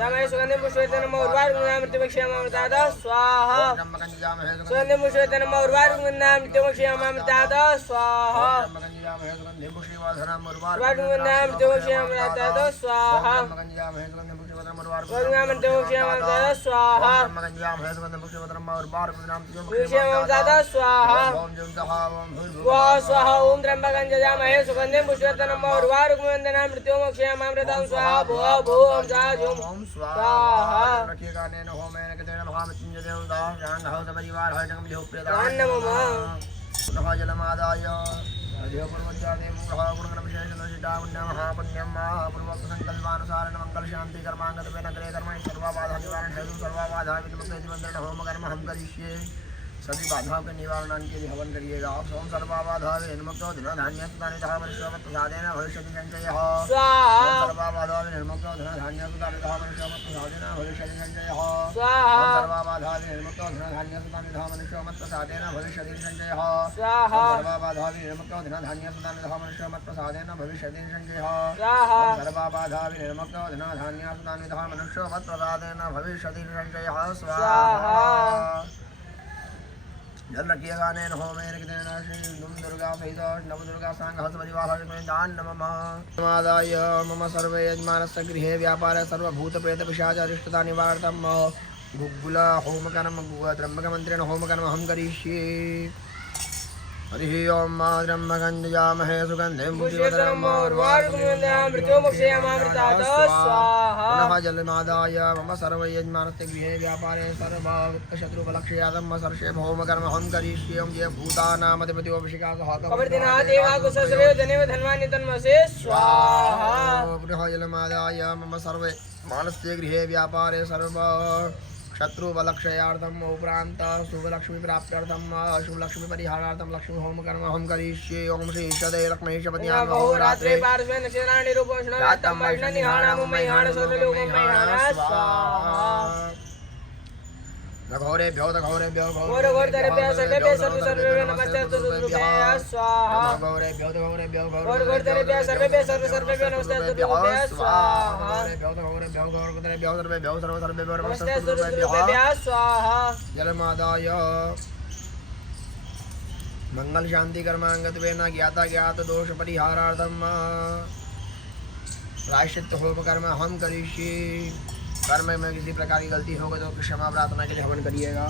रामाय सुगन्धिं पुष्टिवर्धनम् उर्वारुकमन्दानां मृत्युमुक्षयमामृतात् स्वाहा सुगन्धिं पुष्टिवर्धनम् उर्वारुकमन्दानां मृत्युमुक्षयमामृतात् स्वाहा उर्वारुकमन्दानां मृत्युमुक्षयमामृतात् स्वाहा उर्वारुकमन्दानां स्वाहा पुष्टिवर्धनम् स्वाहा स्वाहा ओम त्र्यंबकं यजामहे सुगन्धिं पुष्टिवर्धनम् उर्वारुकमन्दानां मृत्युमुक्षयमामृतां स्वाहा भुवं साजुम ओम स्वाहा रखिएगा नैन होमेन कृतेन महामृत्युंजय देवता जांगहौत परिवार हर जन्म जो दान नमः पुनः जलमादाय देवपूर्वज्ञादेवूढः गुणगणविशेषदर्शिता पुण्यं महापुण्यं महापूर्वकसङ्कल्पानुसारेण मंगल शांति कर्मांगतपे नगरे कर्मणि सर्वाबाधा निवारण हेतु सर्वाबाधा विमुक्ति मंत्रण होम कर्म हम करिष्ये। सभी बाधाओं के निवारण के लिए हवन करिएगा। सोम सर्वाबाधा निर्मुक्त धन धान्य सुदानितः मनुष्यमत् प्रसादेन भविष्यति संचयः स्वाहा सर्वाबाधा निर्मुक्त धन धान्य सुदानितः मनुष्यमत् प्रसादेन भविष्यति संचयः स्वाहा सर्वाबाधा निर्मुक्त धन धान्य सुदानितः मनुष्यमत् प्रसादेन भविष्यति संचयः स्वाहा सर्वाबाधा निर्मुक्त धन धान्य सुदानितः मनुष्यमत् प्रसादेन भविष्यति संचयः स्वाहा सर्वाबाधा निर्मुक्त धन धान्य सुदानितः मनुष्यमत् प्रसादेन भविष्यति संचयः। स्वाहा जल रखिएगा नैन होमेन कृतेन श्री दुम दुर्गा सहित नव दुर्गा सांगहस परिवार दान नमः समादाय मम सर्वे यजमानस्य गृहे व्यापार सर्वभूत प्रेत पिशाच अरिष्टता निवारणं गुग्गुल होम कर्म त्र्यंबक मंत्रेण होम कर्म हम करिष्ये। हरि ओम त्र्यंबकं यजामहे सुगन्धिं पुष्टिवर्धनम् उर्वारुकमन्दानां मृत्युमुक्षयमामृतात् स्वाहा पुनः जलमादाय मम सर्वे यजमानस्य गृहे व्यापारे सर्वशत्रुपलक्ष्यादं सर्षे होम कर्म हम करिष्ये। ओम जय भूतानामधिपतिोऽभिषेका सह कवर्दिनः देवाकुशस्रयो जनेव धन्वानि तन्मसे स्वाहा पुनः जलमादाय मम सर्वे मानस्य गृहे व्यापारे सर्व शत्रुबलक्षयार्थम उपरांत शुभलक्ष्मी प्राप्त्यर्थम शुभलक्ष्मी परिहारार्थम लक्ष्मी होम कर्म हम करिष्ये। ओम श्री ईशदे लक्ष्मीशपत्यां बहुरात्रे पार्श्वे नक्षत्राणि रूपं निहाणं मह्याण सर्वलोकं मह्याण स्वाहा घोरेभ्यो घोरेभ्यो घोरघोरतरेभ्यः सर्वेभ्यः सर्वेभ्यो नमस्तेऽस्तु तुभ्यः स्वाहा घोरेभ्यो घोरेभ्यो घोरघोरतरेभ्यः सर्वेभ्यः सर्वेभ्यो नमस्तेऽस्तु तुभ्यः स्वाहा घोरेभ्यो घोरेभ्यो सर्वेभ्यो सर्वेभ्यो नमस्तेऽस्तु तुभ्यः स्वाहा जलमादाय मंगल शांति कर्मांगत्वेन ज्ञाता ज्ञात दोष परिहारार्थम प्रायश्चित्त होम कर्म हम करिष्ये। कर्म में किसी प्रकार की गलती होगा तो क्षमा प्रार्थना के लिए हवन करिएगा।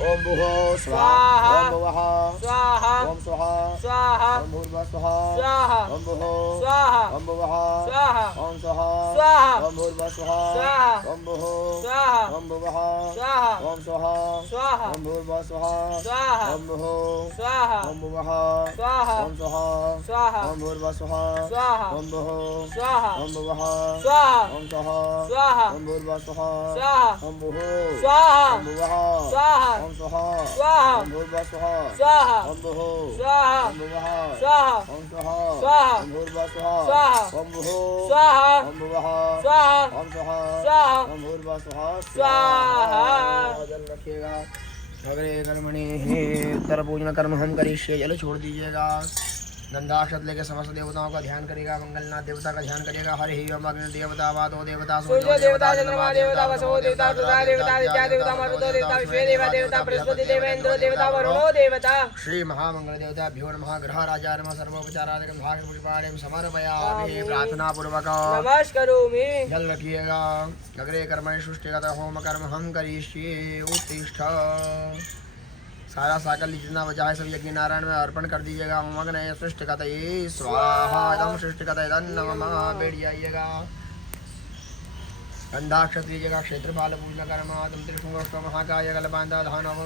ओम भुवः स्वाहा ओम भुवः स्वाहा ओम स्वहा स्वाहा ओम भूर्भुवः स्वहा स्वाहा ओम भुवः स्वाहा ओम भुवः स्वाहा ओम स्वहा स्वाहा ओम भूर्भुवः स्वहा स्वाहा ओम भुवः स्वाहा ओम भुवः स्वाहा ओम स्वहा स्वाहा ओम भूर्भुवः स्वहा स्वाहा ओम भुवः स्वाहा ओम भुवः स्वाहा ओम स्वहा स्वाहा ओम भूर्भुवः स्वहा स्वाहा ओम भुवः स्वाहा ओम भुवः स्वाहा ओम स्वहा स्वाहा ओम भूर्भुवः स्वहा स्वाहा ओम भुवः स्वाहा ओम भुवः स्वाहा ओम स्वहा स्वाहा ओम भूर्भुवः स्वहा स्वाहा ओम भुवः स्वाहा ओम भुवः स्वाहा ओम स्वहा स्वाहा ओम भूर्भुवः स्वहा स्वाहा ओम भुवः स्वाहा ओम भुवः स्वाहा ओम स्वहा स्वाहा ओम भूर्भुवः स्वहा स्वाहा जल रखिएगा। अग्रे कर्मणि उत्तर पूजन कर्म हम करिष्ये। जल छोड़ दीजिएगा। गंधाक्षत लेके समस्त देवताओं का ध्यान करेगा, मंगलनाथ देवता का ध्यान करेगा। हरि ओम अग्नि देवता वादो देवता सूर्य देवता चंद्रमा देवता वसो देवता रुद्र देवता विद्या देवता मरुतो देवता विश्वे देवा देवता बृहस्पति देव इंद्र देवता वरुणो देवता। श्री महामंगल देवता भ्यो नमः। ग्रह राजा नमः। सर्वोपचारादिकं भाग पुष्पाणिं समर्पयामि। प्रार्थना पूर्वक नमस्करोमि। जल रखिएगा। अग्रे कर्मणि सृष्टिगत होम कर्म हम करिष्ये। उत्तिष्ठ। सारा साकल जितना बचा है सब यज्ञ नारायण में अर्पण कर दीजिएगा। ओम अग्ने सृष्टिकतये स्वाहा। इदं सृष्टिकतये नमः। बैठ जाइएगा। गंधाक्षत लीजिएगा। क्षेत्रपाल पूर्ण कर्म तुम त्रिशूल महाकाय गलबांधा धानव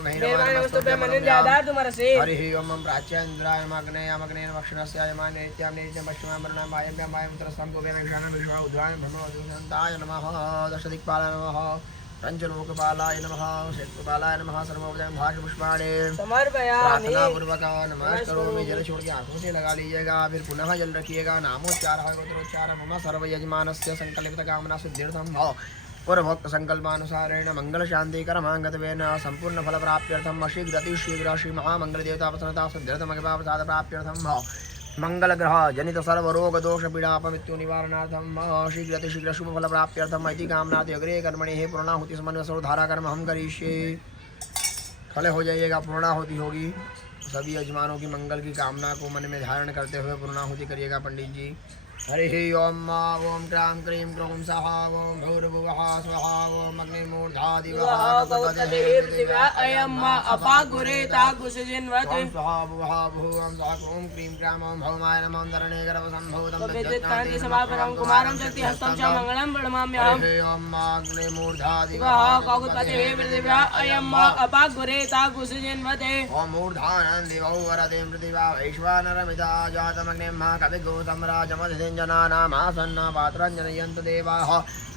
हरि ओम प्राच्येन्द्राय मग्ने अमग्ने नमक्षरस्याय माने नित्यं नित्यं पश्चिमां वरुणां वायं वायं तरस्तां गोव्यां विषाणं विश्वा उद्वायं भ्रमणोदुषन्ताय नमः। दशदिक्पालाय नमः। पंचलोकपालाय नमः। क्षेत्रपालाय नमः। सर्वोपचारं भाग पुष्पाणि समर्पयामि। प्रार्थना पूर्वक नमस्करोमि। जल छोड़ के आंखों से लगा लीजिएगा। फिर पुनः जल रखिएगा। नामोच्चार रुद्रोच्चार मम सर्व यजमानस्य संकल्पित कामना सिद्ध्यर्थं भव। पूर्वोक्त संकल्पानुसारेण मंगल शांति कर्मांगतवेन संपूर्ण फल प्राप्त्यर्थम शीघ्र शीघ्र श्री महामंगल देवता प्रसन्नता सिद्ध्यर्थम अग्निपावसाद प्राप्त्यर्थम भव। मंगल ग्रह जनित सर्व रोग दोष पीड़ा मृत्यु निवारणार्थम शीघ्र शीघ्र शुभ फल प्राप्त्यर्थम इति कामनाति अग्रे कर्मणि हे पूर्णाहुति समन्वय धारा कर्म हम करिष्ये। खड़े हो जाइएगा। पूर्णाहुति होगी। सभी यजमानों की मंगल की कामना को मन में धारण करते हुए पूर्णाहुति करिएगा। पंडित जी हरि ओम ओम क्रां क्रीं क्रों स्वाहा ओम भूर्भुवः स्वाहा ओम अग्निमूर्धादिवः अयम् अपागुरे तागुसजिन्वते स्वाहा भुवः भुवं स्वाहा क्रों क्रीं क्रां ओम भौमाय नमः धरणे गर्भसम्भूतं विद्युत्कान्ति समापरं कुमारं शक्तिहस्तं च मंगलं प्रणमाम्यहम्। हरि ओम अग्निमूर्धादिवः काकुत्पतिः पृथिव्या अयम् अपागुरे तागुसजिन्वते ओम मूर्धानं दिवौ वरदें पृथिव्या वैश्वानरमिता जातमग्निं कविगोतं राजमधिं जनानामासन्न पात्रं जनयन्तु देवाः।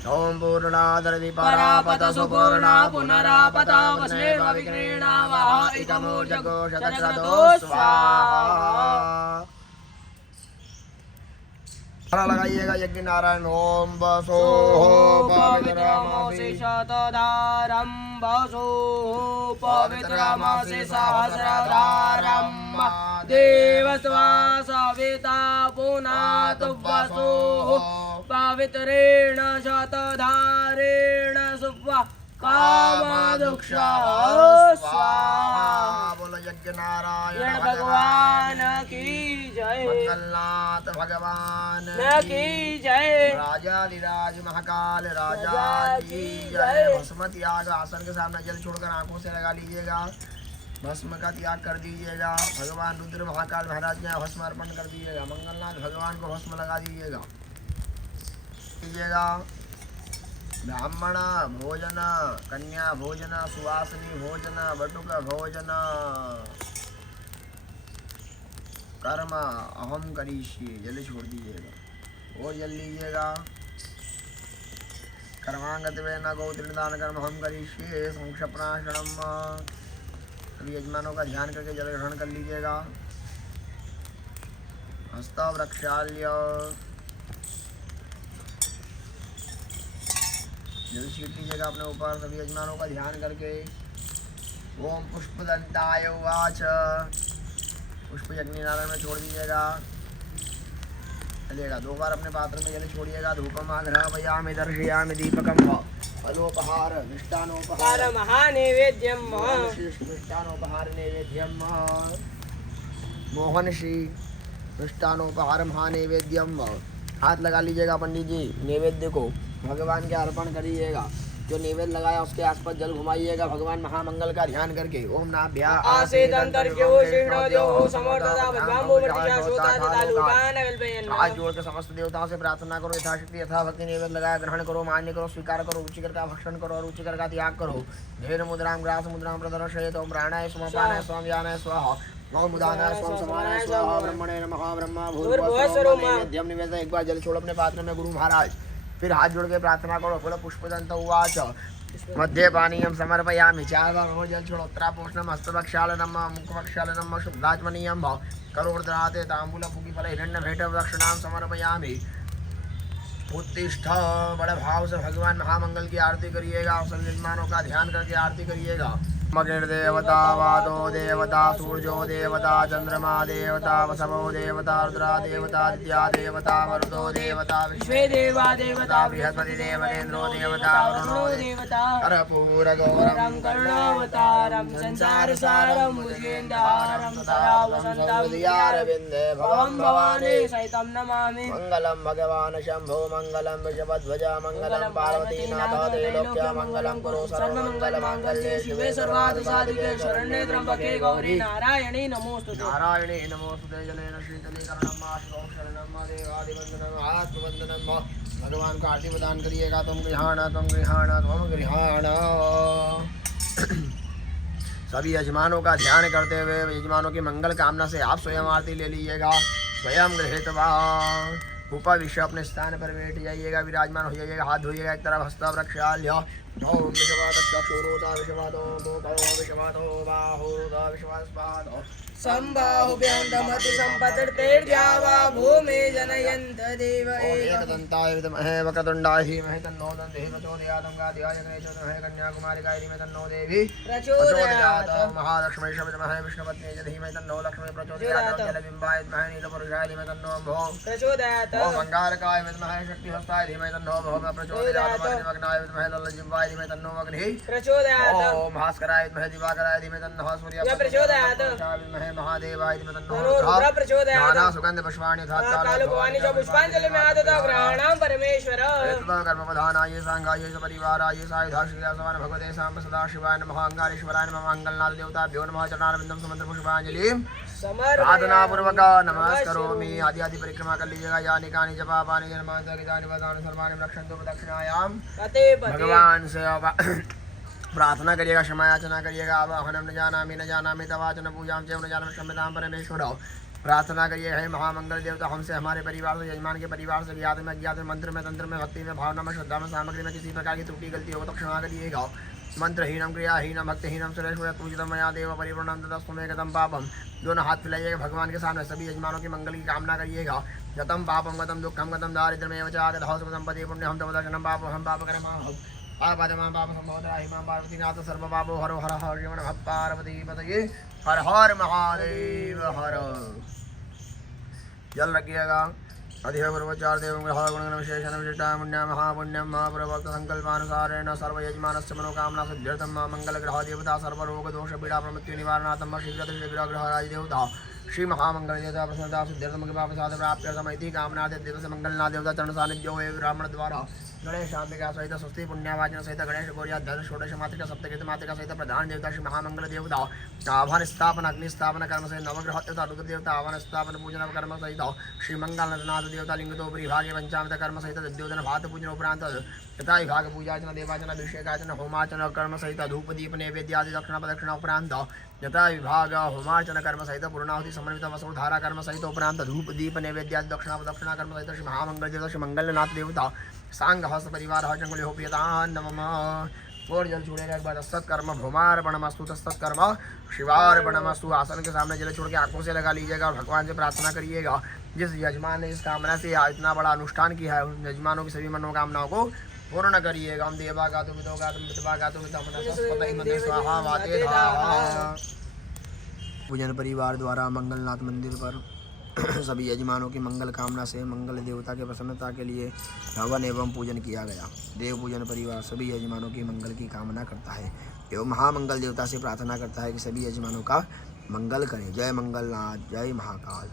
ओम पूर्णादरविपरापत सुपूर्णा पुनरापता वस्मेव विक्रीणावाः इदमूर्जगो शतक्रतो स्वाहा। लगाइएगा। यज्ञ नारायण ओम बसो पवित्रमसि शतधारं वसो पवित्रमसि सहस्रधारं देवस्वा सविता पुनातु वसो पवित्रेण शतधारेण सुवा कामदुक्ष स्वाहा। बोलो यज्ञ नारायण भगवान की जय। मंगलनाथ भगवान की जय। राजाधिराज महाकाल राजा की जय। भस्म त्याग। आसन के सामने जल छोड़कर आंखों से लगा लीजिएगा। भस्म का त्याग कर दीजिएगा। भगवान रुद्र महाकाल महाराज ने भस्म अर्पण कर दीजिएगा। मंगलनाथ भगवान को भस्म लगा दीजिएगा। ब्राह्मण भोजन कन्या भोजन सुवासिनी भोजन बटुक भोजन कर्म अहम करिष्ये। जल छोड़ दीजिएगा। और जल लीजिएगा। कर्मांगत वे न गौत्रिदान कर्म हम करिष्ये। संक्षपणाशनम। सभी यजमानों का ध्यान करके जल ग्रहण कर लीजिएगा। हस्त वृक्षाल्य। जल छीट लीजिएगा अपने ऊपर सभी यजमानों का ध्यान करके। ओम पुष्पदंताय उवाच। पुष्प यज्ञ नारायण में छोड़ दीजिएगा। चलिएगा। 2 बार अपने पात्र में जल छोड़िएगा। धूपम आघ्रापयामि दर्शयामि दीपकम फलोपहार मिष्टानोपहार महानैवेद्यम मिष्टानोपहार नैवेद्यम मोहन श्री मिष्टानोपहार महानैवेद्यम। हाथ लगा लीजिएगा पंडित जी। नैवेद्य को भगवान के अर्पण करिएगा। जो नैवेद्य लगाया उसके आसपास जल घुमाइएगा। भगवान महामंगल का ध्यान करके ओम नाभ्या हाथ जोड़ के समस्त देवताओं से प्रार्थना करो। यथाशक्ति यथा भक्ति नैवेद्य लगाया ग्रहण करो, मान्य करो, स्वीकार करो, रुचिकर का भक्षण करो और रुचिकर का त्याग करो। धैर्य मुद्राम ग्रास मुद्राम प्रदर्शयेत। ओम प्राणाय समपानाय स्वामयानाय स्वाहा। ओम उदानाय स्वाम समानाय स्वाहा। ब्रह्मणे नमः। ब्रह्मा भूर्भुवः नैवेद्यम निवेदय। एक बार जल छोड़ अपने पात्र में गुरु महाराज। फिर हाथ जोड़ के प्रार्थना करो। बोलो पुष्पदंत उवाच मध्य पानीयम समर्पयामि। 4 बार और जल छोड़ो। उत्तरापोषणम हस्तवक्षालनम मुखवक्षालनम शुद्धात्मनीयम भाव करोर्द्राते तांबूल फुकीफल हिरण्य भेट दक्षिणाम समर्पयामि। उत्तिष्ठ। बड़े भाव से भगवान महामंगल की आरती करिएगा। सब यजमानों का ध्यान करके आरती करिएगा। मग्निर्देवता वातो देवता सूर्यो देवता चंद्रमा देवता वसवो देवता रुद्रा देवता दित्या देवता मरुतो देवता विश्वे देवा देवता बृहस्पति देवतेन्द्रो देवता वरुणो देवता कर्पूरगौरं करुणावतारं संसारसारं भुजेन्द्रहारं सदा वसन्तं भवं भवानी सहितं नमामि। मंगलम भगवान शंभो मंगलम वृषभध्वजा मंगलम पार्वतीनाथ त्रैलोक्य मंगलम कुरु सर्वमंगल मांगल्ये शिवे सर्वार्थ साधिके शरण्ये त्र्यंबके गौरी नारायणी नमोस्तुते। नारायणी नमोस्तुते जलेन शीतलीकरणम आश्रौ शरणम देवादिवंदनम आत्मवंदनम। भगवान को आरती प्रदान करिएगा। तुम गृहाण तुम गृहाण तुम गृहाण। सभी यजमानों का ध्यान करते हुए यजमानों की मंगल कामना से आप स्वयं आरती ले लीजिएगा। स्वयं गृहीत्वा ऊपर विश्व अपने स्थान पर बैठ जाइएगा, विराजमान हो जाइएगा। हाथ धोइएगा एक तरफ हस्त वृक्षाल्य ओम विश्वादो विश्वादो विश्वादो बाहुदा विश्वास्पादो संबाहुभ्यामति संपतिर्देवा भूमि जनयन्त देव एकदन्ताय विद्महे वक्रतुण्डाय धीमहि तन्नो दन्तिः प्रचोदयात्। गादियाय गणेशाय कन्याकुमारिकाय धीमहि तन्नो देवी प्रचोदयात्। महालक्ष्मी विद्महे विष्णुपत्न्यै च धीमहि तन्नो लक्ष्मी प्रचोदयात्। जलबिम्बाय विद्महे नीलपुरुषाय धीमहि तन्नो अम्भो प्रचोदयात्। ओम अंगारकाय विद्महे शक्तिहस्ताय धीमहि तन्नो भौम प्रचोदयात्। मग्नाय विद्महे ललजिह्वाय धीमहि तन्नो अग्निः प्रचोदयात्। ओम भास्कराय विद्महे दिवाकराय धीमहि तन्नो सूर्यः प्रचोदयात्। महादेवाय धीमहि तन्नो रुद्रः प्रचोदयात्। नाना सुगंध पुष्पाणि कालभवानी च पुष्पांजलि में आदता ग्रहणं परमेश्वर कर्मप्रधानाय सांगाय च परिवाराय सायुधाश्रिया समान भगवते साम्ब सदाशिवाय नमः। अंगारेश्वराय नमः। मंगलनाथ देवताभ्यो नमः। चरणारविन्दं सुमंत्र पुष्पांजलि साधना पूर्वक नमस्करोमि। आदि आदि परिक्रमा कर लीजिएगा। यानि कानि जपापानि जन्मांतरि तानि वदानि सर्वाणि रक्षन्तु प्रदक्षिणायां। भगवान से प्रार्थना करिएगा, क्षमा याचना करिएगा। आवाहनम न जानामि तवाचन पूजाम च न जानामि क्षम्यतां परमेश्वर। प्रार्थना करिए हे महामंगल देवता, हमसे हमारे परिवार से यजमान के परिवार से ज्ञात में अज्ञात में मंत्र में तंत्र में भक्ति में भावना में श्रद्धा में सामग्री में किसी प्रकार की त्रुटि गलती हो तो क्षमा करिएगा। मंत्रहीनम क्रियाहीनम भक्तिहीनम सुरेश पूजितम मया देव परिपूर्णम तदस्तुमेकतम पापम। दोनों हाथ फैलाइएगा भगवान के सामने। सभी यजमानों की मंगल की कामना करिएगा। गतम पापम गतम दुखम गतम दारिद्र्यमेव च आगतः संपत्ति पुण्यम तवदर्शनम पापम हम पापकर्मः आपादमां पाप संभोदराहि मां पार्वतीनाथ सर्व पापो हरो हर हर जीवन भव पार्वती पतये हर हर महादेव हर। जल रखिएगा। अधिक पूर्वचार देव ग्रह गुण विशेषण विशिष्टा पुण्य महापुण्यम महाप्रवक्त संकल्पानुसारेण सर्व यजमानस्य मनोकामना सिद्ध्यर्थम मंगल ग्रह देवता सर्वरोग दोष पीड़ा प्रमृत्यु निवारणार्थम शीघ्र शीघ्र ग्रह राज देवता श्री महामंगल देवता प्रसन्नता सिद्ध्यर्थम कृपा प्रसाद प्राप्त्यर्थम इति कामना देवता मंगलनाथ देवता चरण सानिध्यो ब्राह्मण द्वारा गणेश शांतिका सहित स्वस्ति पुण्यवाचन सहित गणेश गौरिया धन षोडश मातृका सप्तकृत मातृका सहित प्रधान देवता श्री महामंगल देवता आह्वान स्थापन अग्नि स्थापन कर्म सहित नवग्रह तथा रुद्र देवता आह्वान स्थापन पूजन कर्म सहित श्री मंगलनाथ देवता लिंगतोपरि भागे पंचामृत कर्म सहित द्योतन भात पूजन उपरांत तथा विभाग पूजाचन देवाचन अभिषेकाचन होमाचन कर्म सहित धूप दीप नैवेद्यादि दक्षिण प्रदक्षिण उपरांत यथा विभाग होमार्चन कर्म सहित पूर्णाहुति समन्वित वसुधारा कर्म सहित उपरांत धूप दीप नैवेद्यादि दक्षिण प्रदक्षिण कर्म सहित श्री महामंगल देवता श्री मंगलनाथ देवता सांग हस्त परिवार चंगुल होपियतान नमः। और जल छोड़ेगा एक बार। सत्कर्म भूमार्पणमस्तु तत्कर्म शिवार्पणमस्तु। आसन के सामने जल छोड़ के आंखों से लगा लीजिएगा और भगवान से प्रार्थना करिएगा। जिस यजमान ने इस कामना से इतना बड़ा अनुष्ठान किया है उन यजमानों की सभी मनोकामनाओं को पूर्ण करिएगा। हम देवा गातु मितो गातु मितवा गातु मितम स्वाहा वाते धावा। पूजन परिवार द्वारा मंगलनाथ मंदिर पर सभी यजमानों की मंगल कामना से मंगल देवता के प्रसन्नता के लिए हवन एवं पूजन किया गया। देव पूजन परिवार सभी यजमानों की मंगल की कामना करता है एवं महामंगल देवता से प्रार्थना करता है कि सभी यजमानों का मंगल करें। जय मंगलनाथ, जय महाकाल।